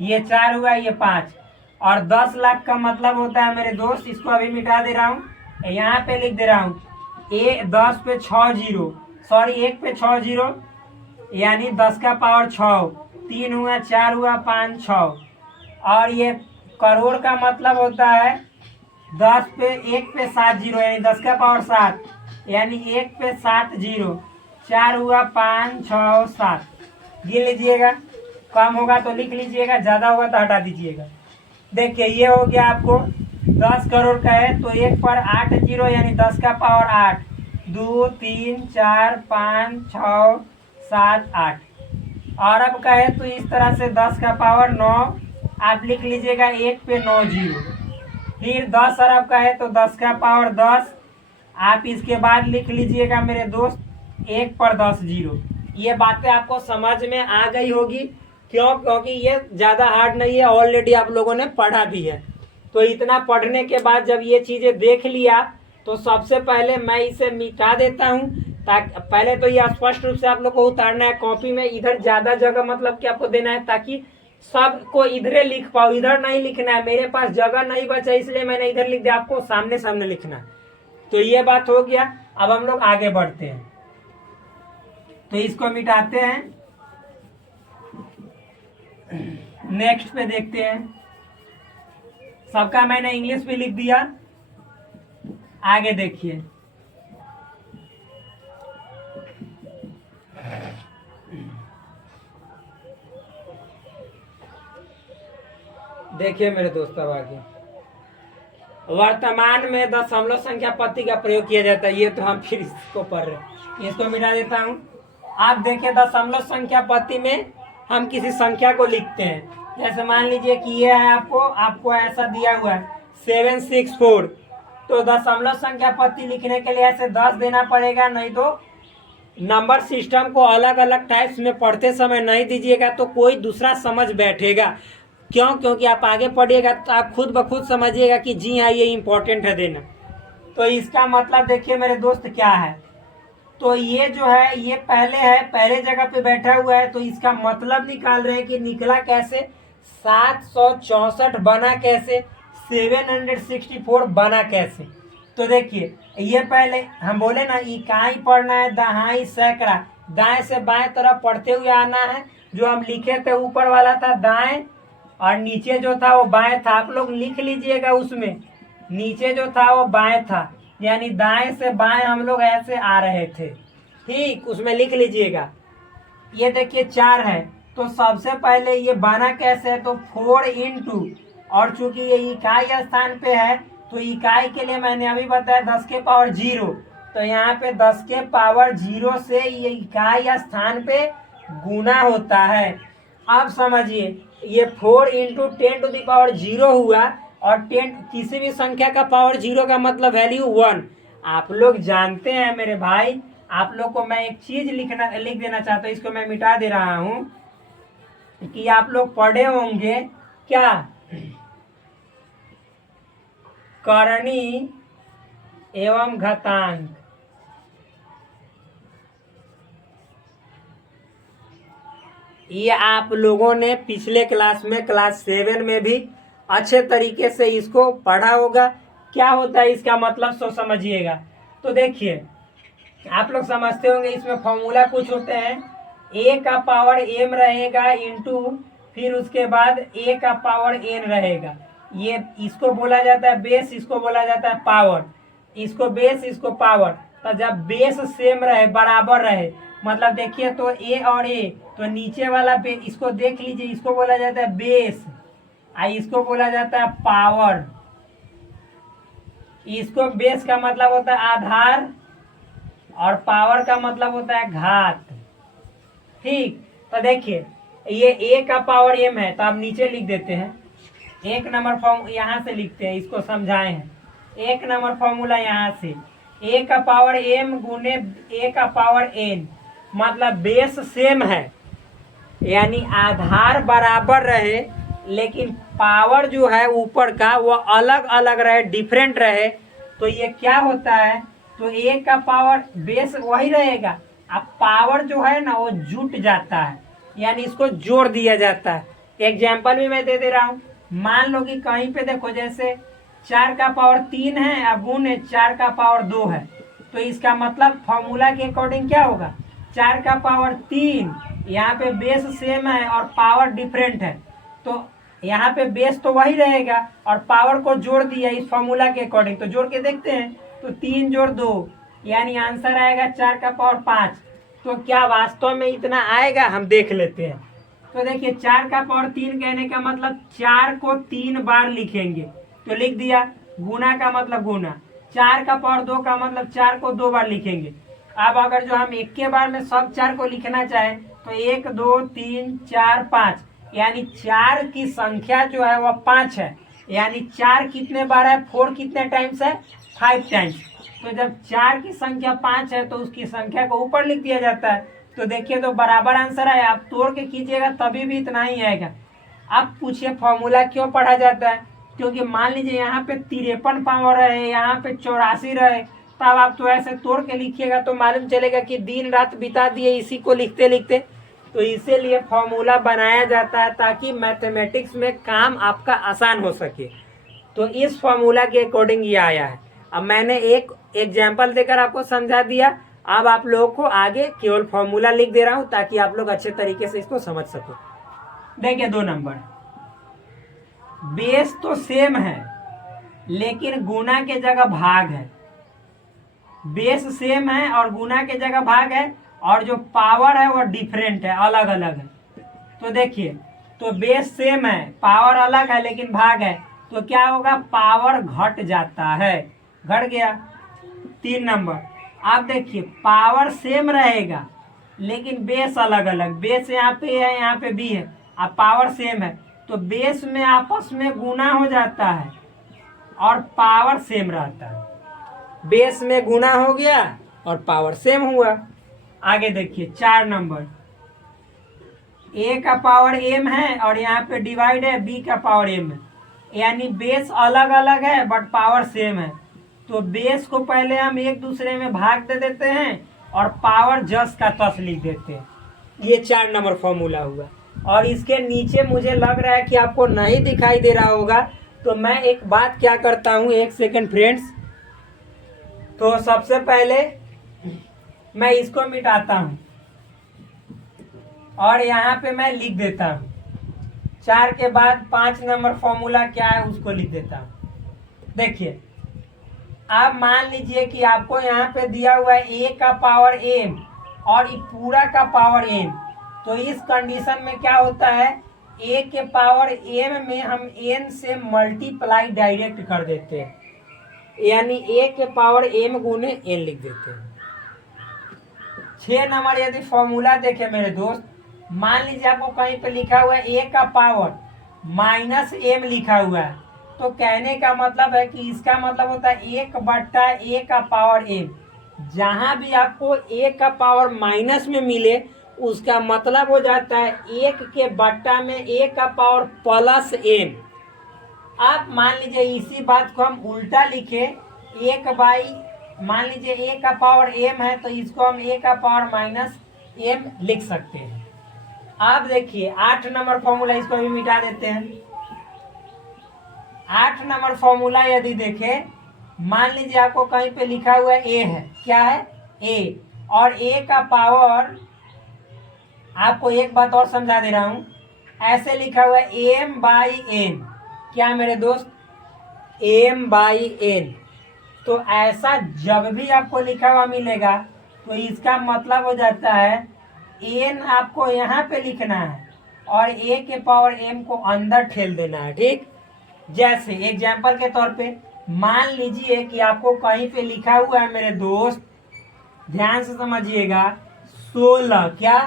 ये 4 हुआ, ये 5। और 10 लाख का मतलब होता है मेरे दोस्त, इसको अभी मिटा दे रहा हूँ, यहाँ पे लिख दे रहा हूँ 10 पे 6 जीरो, सॉरी 1 पे 6 जीरो, यानी 10 का पावर 6। 3 हुआ, 4 हुआ, 5, 6। और ये करोड़ का मतलब होता है 10 पे 1 पे 7 जीरो, यानी 10 का पावर 7, यानी 1 पे 7 जीरो। 4 हुआ, 5, 6, 7। गिन लीजिएगा। कम होगा तो लिख लीजिएगा, ज्यादा होगा तो हटा दीजिएगा। देखिए ये हो गया आपको 10 करोड़ का है तो 1 पर 8 जीरो, यानी 10 का पावर 8। 2, 3, 4, 5, 6, 7, 8। अरब का है तो इस तरह से 10 का पावर 9 आप लिख लीजिएगा, 1 पे 9 जीरो। फिर 10 अरब का है तो 10 का पावर 10 आप इसके बाद लिख लीजिएगा मेरे दोस्त, 1 पर 10 जीरो। ये बातें आपको समझ में आ गई होगी। क्यों? क्योंकि ये ज़्यादा हार्ड नहीं है, ऑलरेडी आप लोगों ने पढ़ा भी है। तो इतना पढ़ने के बाद जब ये चीज़ें देख लिया तो सबसे पहले मैं इसे मिटा देता हूँ, ताकि पहले तो ये स्पष्ट रूप से आप लोग को उतारना है कॉपी में। इधर ज़्यादा जगह मतलब कि आपको देना है ताकि सबको इधरे लिख पाओ, इधर नहीं लिखना है। मेरे पास जगह नहीं बचा इसलिए मैंने इधर लिख दिया, आपको सामने सामने लिखना है। तो ये बात हो गया। अब हम लोग आगे बढ़ते हैं, तो इसको मिटाते हैं, नेक्स्ट पे देखते हैं। सबका मैंने इंग्लिश में लिख दिया, आगे देखिए। देखिए मेरे दोस्तों, अब आगे वर्तमान में दशमलव संख्या पत्ती का प्रयोग किया जाता है। ये तो हम फिर इसको पढ़ रहे हैं, इसको मिटा देता हूँ। आप देखिए दशमलव संख्या पत्ती में हम किसी संख्या को लिखते हैं। जैसे मान लीजिए कि ये है, आपको ऐसा दिया हुआ है 764, तो दशमलव संख्या पत्ती लिखने के लिए ऐसे 10 देना पड़ेगा, नहीं तो नंबर सिस्टम को अलग अलग टाइप्स में पढ़ते समय नहीं दीजिएगा तो कोई दूसरा समझ बैठेगा। क्यों? क्योंकि आप आगे पढ़िएगा तो आप खुद ब खुद समझिएगा कि जी हाँ, ये इम्पोर्टेंट है देना। तो इसका मतलब देखिए मेरे दोस्त क्या है, तो ये जो है ये पहले है, पहले जगह पे बैठा हुआ है, तो इसका मतलब निकाल रहे हैं कि निकला कैसे, 764 बना कैसे, 764 बना कैसे। तो देखिए ये पहले हम बोले ना, इकाई पढ़ना है, दहाई सैकड़ा, दाएं से बाएं तरफ पढ़ते हुए आना है। जो हम लिखे थे ऊपर वाला था दाएं और नीचे जो था वो बाएं था। आप लोग लिख लीजिएगा, उसमें नीचे जो था वो बाएं था, यानी दाएं से बाएं हम लोग ऐसे आ रहे थे। ठीक, उसमें लिख लीजिएगा। ये देखिए 4 है, तो सबसे पहले ये बना कैसे है, तो 4 इंटू, और चूंकि ये इकाई स्थान पे है तो इकाई के लिए मैंने अभी बताया 10 के पावर 0, तो यहाँ पे 10 के पावर 0 से ये इकाई स्थान पे गुना होता है। अब समझिए ये 4 इंटू 10 टू द पावर 0 हुआ, और 10 किसी भी संख्या का पावर 0 का मतलब वैल्यू 1। आप लोग जानते हैं मेरे भाई, आप लोग को मैं एक चीज लिख देना चाहता हूँ, इसको मैं मिटा दे रहा हूँ कि आप लोग पढ़े होंगे क्या, करणी एवं घातांक। ये आप लोगों ने पिछले क्लास में, क्लास 7 में भी अच्छे तरीके से इसको पढ़ा होगा। क्या होता है इसका मतलब सो समझिएगा। तो देखिए आप लोग समझते होंगे, इसमें फॉर्मूला कुछ होते हैं, a का पावर m रहेगा इंटू, फिर उसके बाद a का पावर n रहेगा। ये इसको बोला जाता है बेस, इसको बोला जाता है पावर, इसको बेस इसको पावर। तो जब बेस सेम रहे, बराबर रहे, मतलब देखिए तो a और a, तो नीचे वाला बेस, इसको देख लीजिए, इसको बोला जाता है बेस, इसको बोला जाता है पावर। इसको बेस का मतलब होता है आधार और पावर का मतलब होता है घात। ठीक, तो देखिए ये a का पावर m है, तो आप नीचे लिख देते हैं। एक नंबर फॉर्म यहाँ से लिखते हैं, इसको समझाए हैं। एक नंबर फॉर्मूला यहाँ से, a का पावर m गुने a का पावर n, मतलब बेस सेम है, यानी आधार बराबर रहे, लेकिन पावर जो है ऊपर का वो अलग अलग रहे, डिफरेंट रहे, तो ये क्या होता है, तो a का पावर बेस वही रहेगा, अब पावर जो है ना वो जुट जाता है, यानी इसको जोड़ दिया जाता है। एग्जाम्पल भी मैं दे रहा हूँ। मान लो कि कहीं पे देखो, जैसे 4 का पावर 3 है, अब गुणे 4 का पावर 2 है, तो इसका मतलब फॉर्मूला के अकॉर्डिंग क्या होगा, 4 का पावर 3, यहाँ पे बेस सेम है और पावर डिफरेंट है, तो यहाँ पे बेस तो वही रहेगा और पावर को जोड़ दिया इस फॉर्मूला के अकॉर्डिंग। तो जोड़ के देखते हैं, तो 3 जोड़ 2, यानी आंसर आएगा 4 का पावर 5। तो क्या वास्तव में इतना आएगा, हम देख लेते हैं। तो देखिए 4 का पावर 3 कहने का मतलब 4 को 3 बार लिखेंगे, तो लिख दिया। गुना का मतलब गुना, 4 का पावर 2 का मतलब 4 को 2 बार लिखेंगे। अब अगर जो हम एक के बार में सब 4 को लिखना चाहें तो 1 2 3 4 5, यानी 4 की संख्या जो है वह 5 है, यानी 4 कितने बार है, 4 कितने टाइम्स है, 5 टाइम्स। तो जब 4 की संख्या 5 है तो उसकी संख्या को ऊपर लिख दिया जाता है। तो देखिए तो बराबर आंसर है, आप तोड़ के कीजिएगा तभी भी इतना ही आएगा। अब पूछिए फॉर्मूला क्यों पढ़ा जाता है, क्योंकि मान लीजिए यहाँ पे 53 पावर है, यहाँ पे 84 रहे, तब आप तो ऐसे तोड़ के लिखिएगा तो मालूम चलेगा कि दिन रात बिता दिए इसी को लिखते लिखते। तो इसीलिए फॉर्मूला बनाया जाता है ताकि मैथमेटिक्स में काम आपका आसान हो सके। तो इस फॉर्मूला के अकॉर्डिंग ये आया है। अब मैंने एक एग्जाम्पल देकर आपको समझा दिया, अब आप लोगों को आगे केवल फॉर्मूला लिख दे रहा हूं ताकि आप लोग अच्छे तरीके से इसको समझ सको। देखिए 2 नंबर, बेस तो सेम है लेकिन गुना के जगह भाग है। बेस सेम है और गुना के जगह भाग है, और जो पावर है वो डिफरेंट है, अलग अलग है। तो देखिए तो बेस सेम है, पावर अलग है लेकिन भाग है, तो क्या होगा, पावर घट जाता है, घट गया। 3 नंबर, आप देखिए पावर सेम रहेगा लेकिन बेस अलग अलग, बेस यहाँ पे है यहाँ पे भी है, अब पावर सेम है तो बेस में आपस में गुना हो जाता है और पावर सेम रहता है। बेस में गुना हो गया और पावर सेम हुआ। आगे देखिए 4 नंबर, ए का पावर एम है और यहाँ पे डिवाइड है बी का पावर एम है, यानी बेस अलग अलग है बट पावर सेम है, तो बेस को पहले हम एक दूसरे में भाग दे देते हैं और पावर जस का तस लिख देते हैं। ये 4 नंबर फॉर्मूला हुआ। और इसके नीचे मुझे लग रहा है कि आपको नहीं दिखाई दे रहा होगा, तो मैं एक बात क्या करता हूँ, 1 सेकंड फ्रेंड्स। तो सबसे पहले मैं इसको मिटाता हूँ और यहाँ पे मैं लिख देता हूँ 4 के बाद 5 नंबर फॉर्मूला क्या है उसको लिख देता हूँ। देखिए आप मान लीजिए कि आपको यहाँ पे दिया हुआ है ए का पावर एम और ये पूरा का पावर एम, तो इस कंडीशन में क्या होता है, ए के पावर एम में हम एन से मल्टीप्लाई डायरेक्ट कर देते हैं, यानी ए के पावर एम गुने एन लिख देते हैं। 6 नंबर यदि फॉर्मूला देखे मेरे दोस्त, मान लीजिए आपको कहीं पे लिखा हुआ है ए का पावर माइनस एम लिखा हुआ है, तो कहने का मतलब है कि इसका मतलब होता है 1/a का पावर एम। जहां भी आपको ए का पावर माइनस में मिले उसका मतलब हो जाता है 1 के बट्टा में ए का पावर प्लस एम। आप मान लीजिए इसी बात को हम उल्टा लिखे, 1 मान लीजिए ए का पावर एम है तो इसको हम ए का पावर माइनस एम लिख सकते हैं। आप देखिए 8 नंबर फॉर्मूला, इसको भी मिटा देते हैं। 8 नंबर फॉर्मूला यदि देखें, मान लीजिए आपको कहीं पे लिखा हुआ है ए है, क्या है, ए, और ए का पावर, आपको एक बात और समझा दे रहा हूं, ऐसे लिखा हुआ है एम बाई एन, क्या मेरे दोस्त, एम बाई एन। तो ऐसा जब भी आपको लिखा हुआ मिलेगा तो इसका मतलब हो जाता है एन आपको यहाँ पे लिखना है और ए के पावर एम को अंदर ठेल देना है, ठीक। जैसे एग्जाम्पल के तौर पे मान लीजिए कि आपको कहीं पे लिखा हुआ है मेरे दोस्त, ध्यान से समझिएगा, 16, क्या,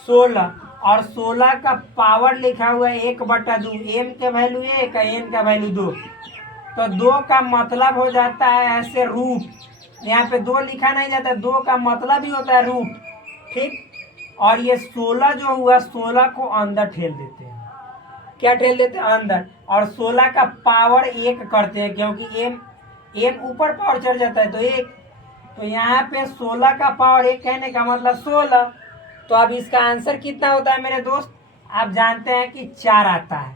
16, और 16 का पावर लिखा हुआ है 1/2, एम का वैल्यू 1, एन का वैल्यू 2, तो 2 का मतलब हो जाता है ऐसे रूट, यहाँ पे 2 लिखा नहीं जाता, 2 का मतलब ही होता है रूट, ठीक। और ये 16 जो हुआ, 16 को अंदर ठेल देते हैं, क्या ठेल देते हैं, अंदर, और 16 का पावर 1 करते हैं क्योंकि एम ऊपर पावर चढ़ जाता है तो 1, तो यहाँ पे 16 का पावर 1 कहने का मतलब 16। तो अब इसका आंसर कितना होता है मेरे दोस्त, आप जानते हैं कि 4 आता है,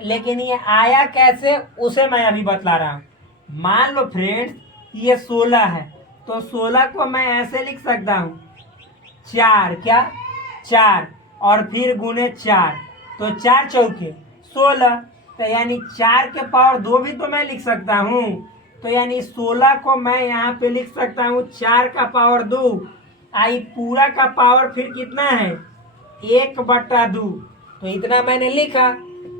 लेकिन ये आया कैसे उसे मैं अभी बतला रहा हूँ। मान लो फ्रेंड्स ये 16 है, तो 16 को मैं ऐसे लिख सकता हूँ 4, क्या, 4 और फिर गुने 4, तो 4 चौके 16, तो यानी 4 के पावर 2 भी तो मैं लिख सकता हूँ, तो यानी 16 को मैं यहाँ पे लिख सकता हूँ 4 का पावर 2, आई पूरा का पावर फिर कितना है, 1/2, तो इतना मैंने लिखा,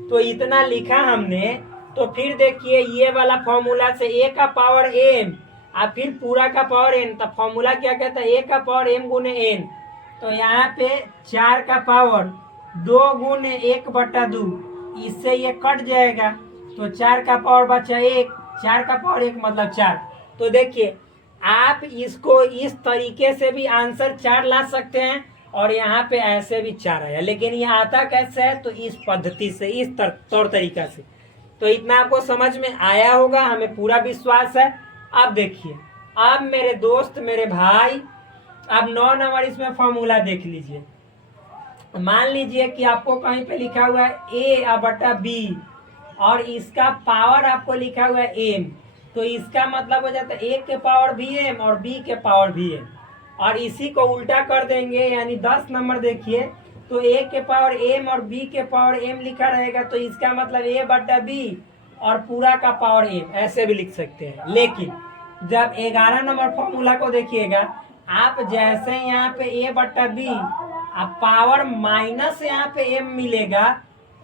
तो इतना लिखा हमने। तो फिर देखिए ये वाला फॉर्मूला से ए का पावर एम और फिर पूरा का पावर एन, तो फॉर्मूला क्या कहता है, ए का पावर एम गुने एन, तो यहाँ पे 4 का पावर 2 गुने 1/2, इससे ये कट जाएगा, तो 4 का पावर बचा 1, 4 का पावर 1 मतलब 4। तो देखिए आप इसको इस तरीके से भी आंसर 4 ला सकते हैं और यहाँ पे ऐसे भी 4 आया, लेकिन ये आता कैसे है, तो इस पद्धति से, इस तौर तरीका से। तो इतना आपको समझ में आया होगा, हमें पूरा विश्वास है। अब देखिए, अब मेरे दोस्त, मेरे भाई, अब 9 नंबर इसमें फॉर्मूला देख लीजिए। मान लीजिए कि आपको कहीं पे लिखा हुआ है a/b और इसका पावर आपको लिखा हुआ है m, तो इसका मतलब हो जाता है a के पावर भी m और b के पावर भी m, और इसी को उल्टा कर देंगे, यानी 10 नंबर देखिए, तो a के पावर m और b के पावर m लिखा रहेगा, तो इसका मतलब a/b और पूरा का पावर m, ऐसे भी लिख सकते हैं। लेकिन जब 11 नंबर फॉर्मूला को देखिएगा, आप जैसे यहाँ पे a/b अब पावर माइनस यहाँ पे m मिलेगा,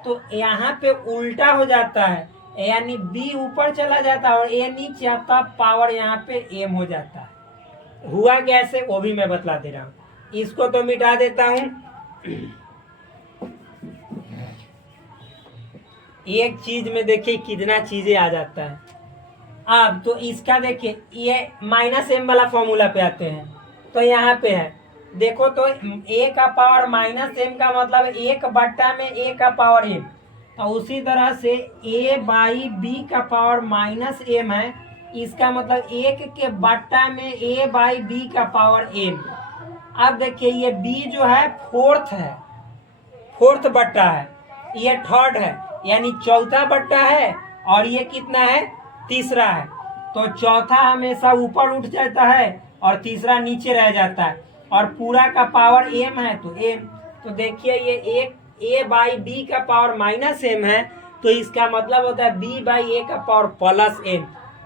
तो यहाँ पे उल्टा हो जाता है, यानी b ऊपर चला जाता है और a नीचे आता, पावर यहाँ पे m हो जाता है। हुआ कैसे वो भी मैं बतला दे रहा हूँ। इसको तो मिटा देता हूँ। एक चीज में देखिए कितना चीजें आ जाता है। अब तो इसका देखिए ये -m वाला फॉर्मूला पे आते हैं, तो यहाँ पे है देखो, तो a का पावर -m का मतलब 1/a का पावर m, और उसी तरह से a/b का पावर -m है, इसका मतलब 1 के बट्टा में a/b का पावर m। अब देखिए ये b जो है फोर्थ बट्टा है, ये थर्ड है, यानी चौथा बट्टा है, और ये कितना है, तीसरा है। तो चौथा हमेशा ऊपर उठ जाता है और तीसरा नीचे रह जाता है, और पूरा का पावर m है तो m। तो देखिए ये एक a/b का पावर -m है, तो इसका मतलब होता है b/a का पावर +m।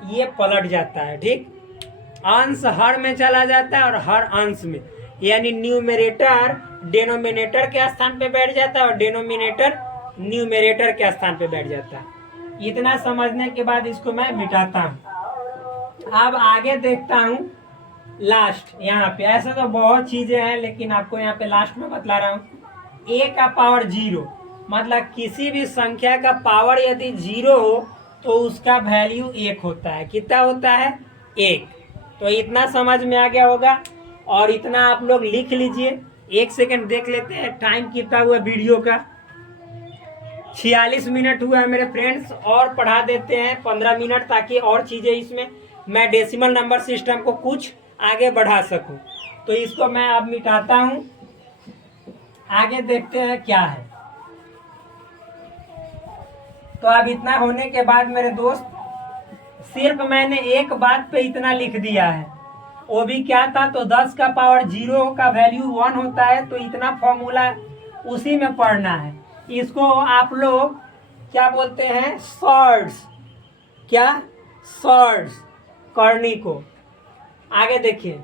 ये पलट जाता है, ठीक। अंश हर में चला जाता है और हर अंश में, यानी न्यूमरेटर डिनोमिनेटर के स्थान पे बैठ जाता है और डिनोमिनेटर न्यूमरेटर के स्थान पे बैठ जाता है। इतना समझने के बाद इसको मैं मिटाता हूँ। अब आगे देखता हूँ लास्ट। यहाँ पे ऐसा तो बहुत चीजें हैं, लेकिन आपको यहाँ पे लास्ट में बतला रहा हूँ। a का पावर 0, मतलब किसी भी संख्या का पावर यदि 0 हो तो उसका वैल्यू 1 होता है। कितना होता है, 1। तो इतना समझ में आ गया होगा, और इतना आप लोग लिख लीजिए। 1 सेकंड देख लेते हैं टाइम कितना हुआ वीडियो का। 46 मिनट हुआ है मेरे फ्रेंड्स, और बढ़ा देते हैं 15 मिनट, ताकि और चीजें इसमें मैं डेसिमल नंबर सिस्टम को कुछ आगे बढ़ा सकूं। तो इसको मैं अब मिटाता हूं, आगे देखते हैं क्या है। तो अब इतना होने के बाद मेरे दोस्त, सिर्फ मैंने एक बात पे इतना लिख दिया है, वो भी क्या था, तो 10 का पावर 0 का वैल्यू 1 होता है, तो इतना फॉर्मूला उसी में पढ़ना है। इसको आप लोग क्या बोलते हैं, शॉर्ट्स, क्या शॉर्ट्स करनी को। आगे देखिए,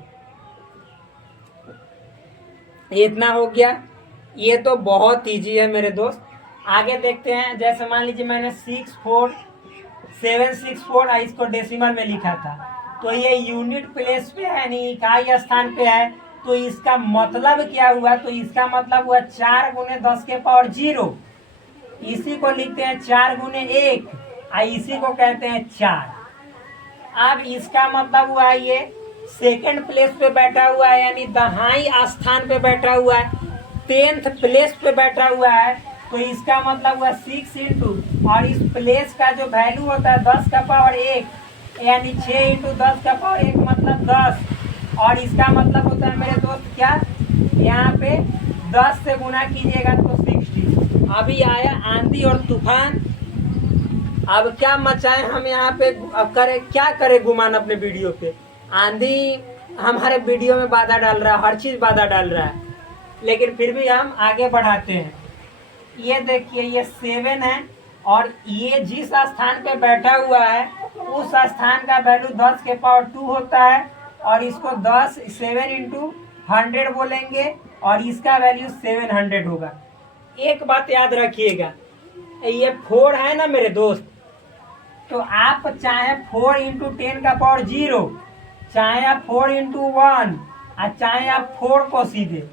इतना हो गया, ये तो बहुत इजी है मेरे दोस्त। आगे देखते हैं, जैसे मान लीजिए मैंने 64764 इसको डेसिमल में लिखा था, तो ये यूनिट प्लेस पे है, यानी इकाई स्थान पे है, तो इसका मतलब क्या हुआ, तो इसका मतलब हुआ 4 × 10 के पावर 0। इसी को लिखते हैं 4 × 1, और इसी को कहते हैं 4। अब इसका मतलब हुआ ये सेकंड प्लेस पे बैठा हुआ है, यानी दहाई स्थान पे बैठा हुआ है, 10th प्लेस पे बैठा हुआ है, तो इसका मतलब हुआ 6 इंटू, और इस प्लेस का जो वैल्यू होता है 10 का पावर 1, यानी 6 इंटू 10 का पावर 1 मतलब 10, और इसका मतलब होता है मेरे दोस्त क्या, यहाँ पे 10 से गुना कीजिएगा तो 60। अभी आया आंधी और तूफान, अब क्या मचाए हम यहाँ पे, अब क्या करें गुमान अपने वीडियो पे। आंधी हमारे वीडियो में बाधा डाल रहा है, हर चीज बाधा डाल रहा है, लेकिन फिर भी हम आगे बढ़ाते हैं। ये देखिए ये 7 है, और ये जिस स्थान पे बैठा हुआ है उस स्थान का वैल्यू 10 के पावर 2 होता है, और इसको 7 इंटू 100 बोलेंगे, और इसका वैल्यू 700 होगा। एक बात याद रखिएगा, ये 4 है ना मेरे दोस्त, तो आप चाहे 4 इंटू 10 का पावर 0, चाहे आप 4 इंटू 1, और चाहे आप 4 को सीधे,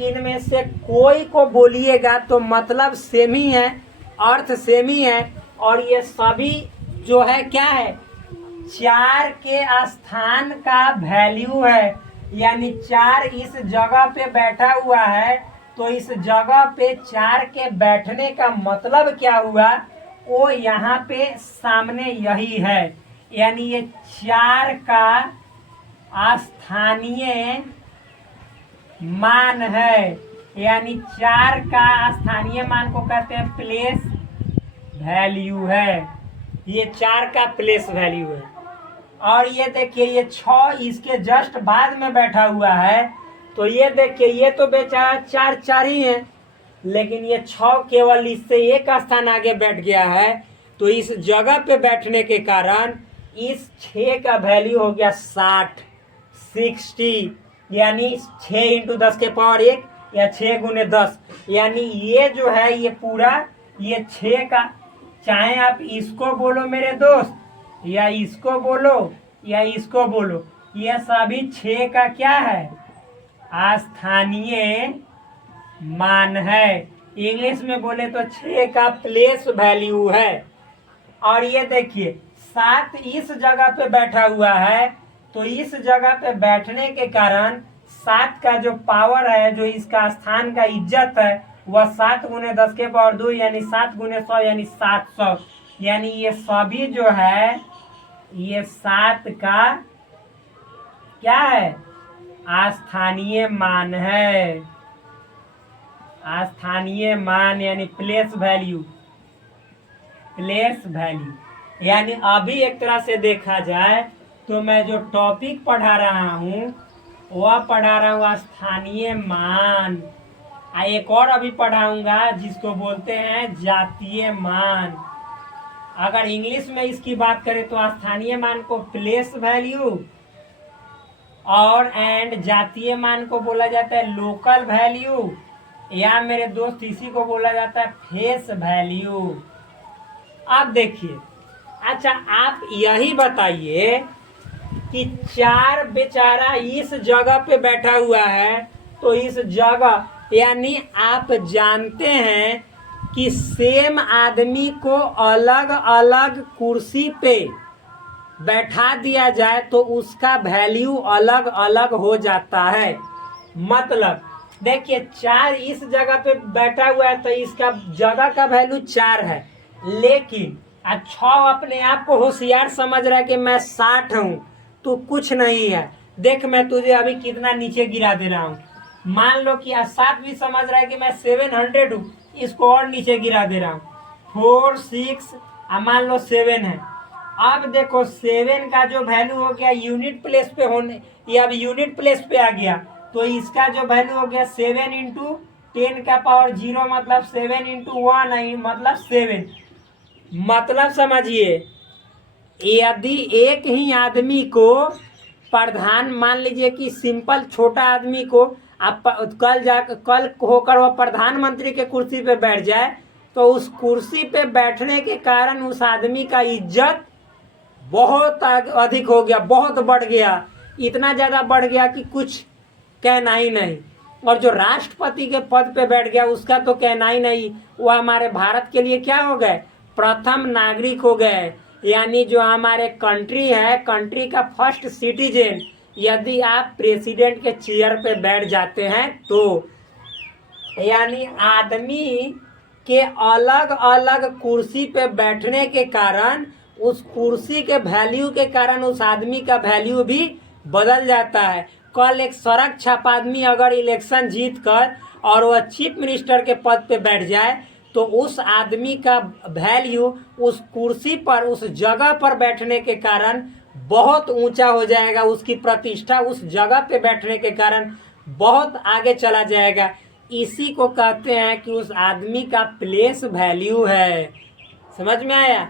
इनमें से कोई को बोलिएगा तो मतलब सेम ही है, अर्थ सेम ही है, और ये सभी जो है क्या है, 4 के स्थान का वैल्यू है, यानी 4 इस जगह पे बैठा हुआ है, तो इस जगह पे 4 के बैठने का मतलब क्या हुआ, वो यहाँ पे सामने यही है, यानी ये 4 का स्थानीय मान है, यानी 4 का स्थानीय मान को कहते हैं प्लेस वैल्यू है। ये 4 का प्लेस वैल्यू है। और ये देखिए ये 6 इसके जस्ट बाद में बैठा हुआ है, तो ये देखिए ये तो बेचारा 4 ही है, लेकिन ये 6 केवल इससे एक स्थान आगे बैठ गया है, तो इस जगह पे बैठने के कारण इस 6 का वैल्यू हो गया 60, यानी 6 इंटू 10 के पावर 1 या 6 × 10, यानी ये जो है ये पूरा ये 6 का, चाहे आप इसको बोलो मेरे दोस्त, या इसको बोलो, या इसको बोलो, ये सभी 6 का क्या है? स्थानीय मान है। इंग्लिश में बोले तो 6 का प्लेस वैल्यू है। और ये देखिए 7 इस जगह पे बैठा हुआ है, तो इस जगह पे बैठने के कारण 7 का जो पावर है, जो इसका स्थान का इज्जत है, वह 7 गुने 10 के पावर 2 यानी 7 गुने 100 यानी 700। यानी ये सभी जो है ये 7 का क्या है? स्थानीय मान है। स्थानीय मान यानी प्लेस वैल्यू, प्लेस वैल्यू। यानी अभी एक तरह से देखा जाए तो मैं जो टॉपिक पढ़ा रहा हूँ वह पढ़ा रहा हूँ स्थानीय मान। एक और अभी पढ़ाऊंगा जिसको बोलते हैं जातीय मान। अगर इंग्लिश में इसकी बात करें तो स्थानीय मान को प्लेस वैल्यू और जातीय मान को बोला जाता है लोकल वैल्यू, या मेरे दोस्त इसी को बोला जाता है फेस वैल्यू। अब देखिए, अच्छा आप यही बताइए कि 4 बेचारा इस जगह पे बैठा हुआ है, तो इस जगह यानी आप जानते हैं कि सेम आदमी को अलग अलग कुर्सी पे बैठा दिया जाए तो उसका वैल्यू अलग अलग हो जाता है। मतलब देखिए 4 इस जगह पे बैठा हुआ है तो इसका जगह का वैल्यू 4 है, लेकिन 6 अपने आप को होशियार समझ रहा है कि मैं 60 हूँ, तो कुछ नहीं है। देख मैं तुझे अभी कितना नीचे गिरा दे रहा हूँ। मान लो कि 7 भी समझ रहा है कि मैं 700 हूँ, इसको और नीचे गिरा दे रहा हूँ। 4 6 मान लो 7 है। अब देखो 7 का जो वैल्यू हो गया यूनिट प्लेस पे होने, ये अब यूनिट प्लेस पे आ गया, तो इसका जो वैल्यू हो गया 7 इंटू 10 का पावर 0 मतलब 7 इंटू 1 मतलब 7। मतलब समझिए, यदि एक ही आदमी को प्रधान, मान लीजिए कि सिंपल छोटा आदमी को आप कल होकर वह प्रधानमंत्री के कुर्सी पे बैठ जाए, तो उस कुर्सी पे बैठने के कारण उस आदमी का इज्जत बहुत अधिक हो गया, बहुत बढ़ गया, इतना ज़्यादा बढ़ गया कि कुछ कहना ही नहीं। और जो राष्ट्रपति के पद पे बैठ गया उसका तो कहना ही नहीं, वो हमारे भारत के लिए क्या हो गए? प्रथम नागरिक हो गए। यानी जो हमारे कंट्री है, कंट्री का फर्स्ट सिटीजन, यदि आप प्रेसिडेंट के चेयर पे बैठ जाते हैं तो यानी आदमी के अलग अलग कुर्सी पे बैठने के कारण, उस कुर्सी के वैल्यू के कारण उस आदमी का वैल्यू भी बदल जाता है। कल एक सड़क छाप आदमी अगर इलेक्शन जीत कर और वह चीफ मिनिस्टर के पद पे बैठ जाए तो उस आदमी का वैल्यू उस कुर्सी पर, उस जगह पर बैठने के कारण बहुत ऊंचा हो जाएगा। उसकी प्रतिष्ठा उस जगह पे बैठने के कारण बहुत आगे चला जाएगा। इसी को कहते हैं कि उस आदमी का प्लेस वैल्यू है। समझ में आया?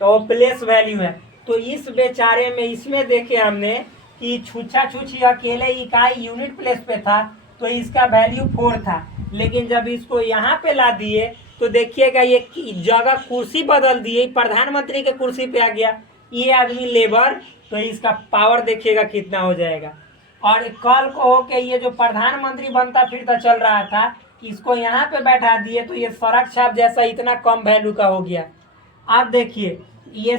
तो प्लेस वैल्यू है। तो इस बेचारे में इसमें देखे हमने कि छुच्छा छुच्छी अकेले इकाई यूनिट प्लेस पे था तो इसका वैल्यू 4 था, लेकिन जब इसको यहाँ पे ला दिए तो देखिएगा ये जगह कुर्सी बदल दिए, प्रधानमंत्री के कुर्सी पे आ गया, ये आदमी लेबर, तो इसका पावर देखिएगा कितना हो जाएगा। और कल को हो के ये जो प्रधानमंत्री बनता फिरता चल रहा था, इसको यहाँ पे बैठा दिए तो ये सड़क छाप जैसा इतना कम वैल्यू का हो गया। अब देखिए ये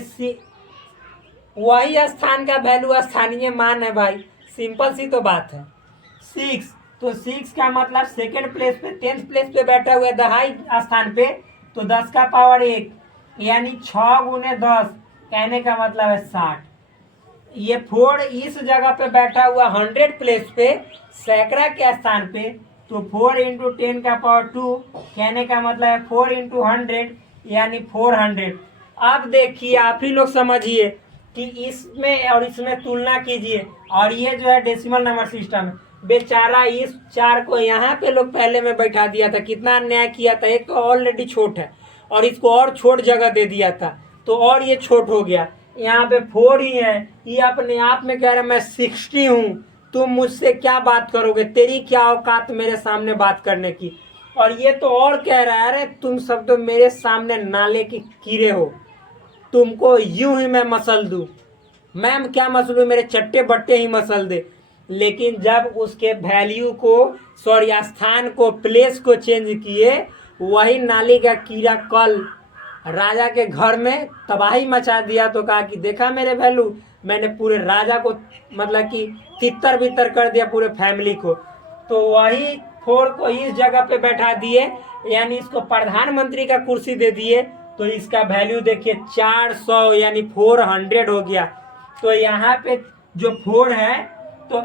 वही स्थान का वैल्यू स्थानीय मान है भाई, सिंपल सी तो बात है। 6 तो 6 का मतलब सेकंड प्लेस पे, 10th प्लेस पे बैठा हुआ है दहाई स्थान पे, तो 10 का पावर 1 यानी 6 गुने 10, कहने का मतलब है 60। ये 4 इस जगह पे बैठा हुआ 100 प्लेस पे, सैकड़ा के स्थान पे, तो 4 इंटू 10 का पावर 2, कहने का मतलब है 4 इंटू 100 यानी 400। अब देखिए आप ही लोग समझिए कि इसमें और इसमें तुलना कीजिए, और ये जो है डेसिमल नंबर सिस्टम है। बेचारा इस 4 को यहाँ पे लोग पहले में बैठा दिया था, कितना अन्याय किया था। एक तो ऑलरेडी छोट है और इसको और छोट जगह दे दिया था, तो और ये छोट हो गया। यहाँ पे 4 ही है, ये अपने आप में कह रहा है मैं 60 हूँ, तुम मुझसे क्या बात करोगे, तेरी क्या औकात मेरे सामने बात करने की। और ये तो और कह रहा है, अरे तुम सब तो मेरे सामने नाले के कीड़े हो, तुमको यूं ही मैं मसल दूं। मैम क्या मसलूं, मेरे चट्टे बट्टे ही मसल दे। लेकिन जब उसके वैल्यू को, सॉरी स्थान को, प्लेस को चेंज किए, वही नाली का कीड़ा कल राजा के घर में तबाही मचा दिया। तो कहा कि देखा मेरे वैल्यू, मैंने पूरे राजा को मतलब कि तितर बितर कर दिया, पूरे फैमिली को। तो वही फोड़ को इस जगह पे बैठा दिए, यानी इसको प्रधानमंत्री का कुर्सी दे दिए। तो इसका वैल्यू देखिए 400 यानी 400 हो गया। तो यहाँ पे जो 4 है, तो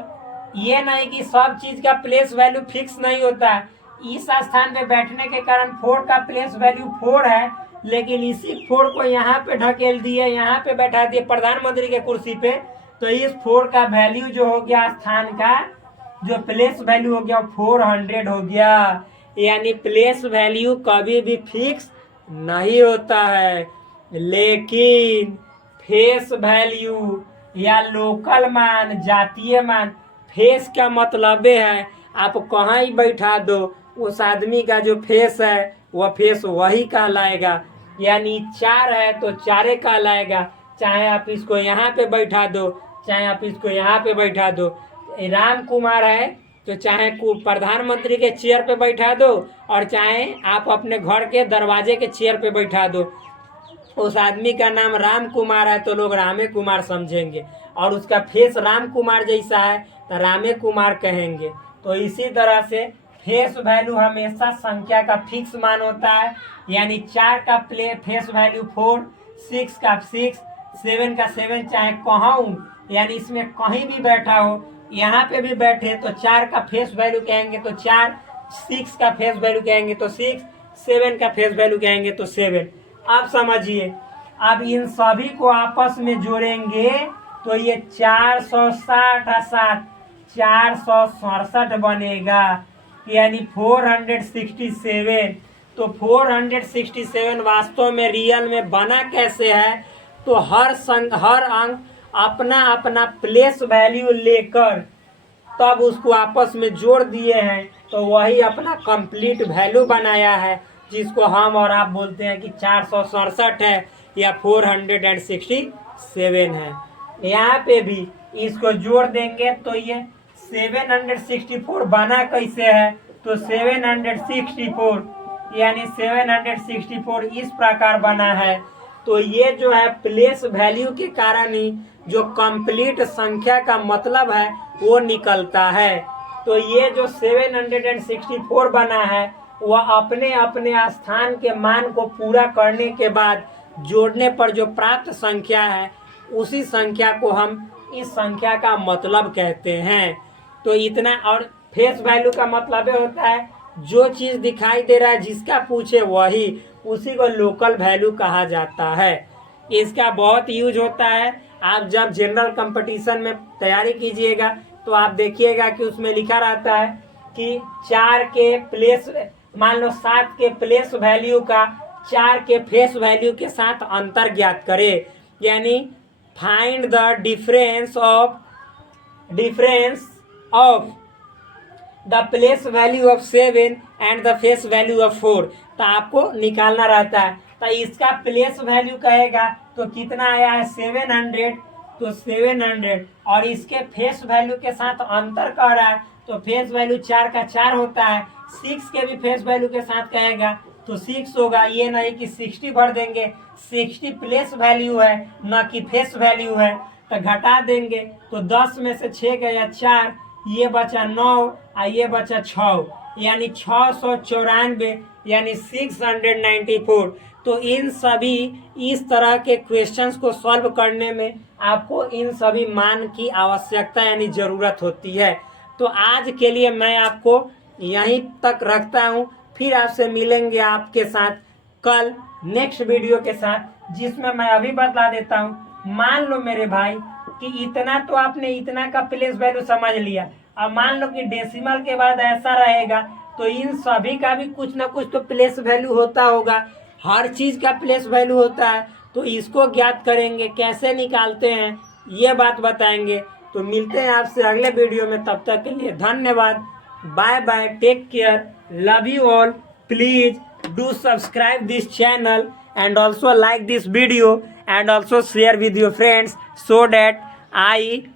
ये नहीं कि सब चीज का प्लेस वैल्यू फिक्स नहीं होता है। इस स्थान पे बैठने के कारण 4 का प्लेस वैल्यू 4 है, लेकिन इसी 4 को यहाँ पे ढकेल दिए, यहाँ पे बैठा दिए प्रधानमंत्री के कुर्सी पे। तो इस 4 का वैल्यू जो हो गया, स्थान का जो प्लेस वैल्यू हो गया 400 हो गया। यानी प्लेस वैल्यू कभी भी फिक्स नहीं होता है, लेकिन फेस वैल्यू या लोकल मान, जातीय मान, फेस का मतलब है आप कहाँ ही बैठा दो, उस आदमी का जो फेस है वह फेस वही कहलाएगा। यानी 4 है तो 4 कहलाएगा, चाहे आप इसको यहाँ पे बैठा दो, चाहे आप इसको यहाँ पे बैठा दो। राम कुमार है तो चाहे प्रधानमंत्री के चेयर पे बैठा दो, और चाहे आप अपने घर के दरवाजे के चेयर पे बैठा दो। उस आदमी का नाम राम कुमार है तो लोग रामे कुमार समझेंगे, और उसका फेस राम कुमार जैसा है तो रामे कुमार कहेंगे। तो इसी तरह से फेस वैल्यू हमेशा संख्या का फिक्स मान होता है। यानी 4 का फेस वैल्यू 4, 6 का 6, 7 का 7, चाहे कहाँ यानी इसमें कहीं भी बैठा हो, यहाँ पे भी बैठे तो 4 का फेस वैल्यू कहेंगे तो 4, 6 का फेस वैल्यू कहेंगे तो 6, 7 का फेस वैल्यू कहेंगे तो 7। आप समझिए, अब इन सभी को आपस में जोड़ेंगे तो ये 460 467 बनेगा, यानी 467। तो 467 वास्तव में रियल में बना कैसे है, तो हर अंक अपना अपना प्लेस वैल्यू लेकर तब उसको आपस में जोड़ दिए हैं, तो वही अपना कंप्लीट वैल्यू बनाया है, जिसको हम और आप बोलते हैं कि 467 है या 467 है। यहाँ पे भी इसको जोड़ देंगे तो ये 764 बना कैसे है, तो 764 यानी 764 इस प्रकार बना है। तो ये जो है प्लेस वैल्यू के कारण ही जो कंप्लीट संख्या का मतलब है वो निकलता है। तो ये जो 764 बना है वह अपने अपने स्थान के मान को पूरा करने के बाद जोड़ने पर जो प्राप्त संख्या है, उसी संख्या को हम इस संख्या का मतलब कहते हैं। तो इतना। और फेस वैल्यू का मतलब होता है जो चीज दिखाई दे रहा है, जिसका पूछे वही, उसी को लोकल वैल्यू कहा जाता है। इसका बहुत यूज होता है। आप जब जनरल कंपटीशन में तैयारी कीजिएगा तो आप देखिएगा कि उसमें लिखा रहता है कि 4 के प्लेस, मान लो 7 के प्लेस वैल्यू का 4 के फेस वैल्यू के साथ अंतर ज्ञात करें, यानी find the difference of the place value of 7 and the face value of 4। तो आपको निकालना रहता है। तो इसका प्लेस वैल्यू कहेगा तो कितना आया है 700, तो 700, और इसके फेस वैल्यू के साथ अंतर कह रहा है तो फेस वैल्यू 4 का 4 होता है। 6 के भी फेस वैल्यू के साथ कहेगा तो 6 होगा, ये नहीं कि 60 भर देंगे। 60 प्लेस वैल्यू है न कि फेस वैल्यू है, तो घटा देंगे तो 10 में से 6 गया 4, ये बचा 9 और ये बचा 6, यानी 694 यानी 694। तो इन सभी इस तरह के क्वेश्चंस को सॉल्व करने में आपको इन सभी मान की आवश्यकता यानी ज़रूरत होती है। तो आज के लिए मैं आपको यहीं तक रखता हूँ, फिर आपसे मिलेंगे आपके साथ कल नेक्स्ट वीडियो के साथ, जिसमें मैं अभी बता देता हूँ। मान लो मेरे भाई कि इतना तो आपने इतना का प्लेस वैल्यू समझ लिया, अब मान लो कि डेसिमल के बाद ऐसा रहेगा तो इन सभी का भी कुछ ना कुछ तो प्लेस वैल्यू होता होगा, हर चीज का प्लेस वैल्यू होता है। तो इसको ज्ञात करेंगे, कैसे निकालते हैं ये बात बताएंगे। तो मिलते हैं आपसे अगले वीडियो में, तब तक के लिए धन्यवाद, bye bye, take care. love you all. Please do subscribe this channel and also like this video and also share with your friends so that I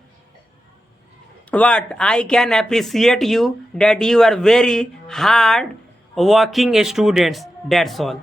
can appreciate you that you are very hard working students. That's all.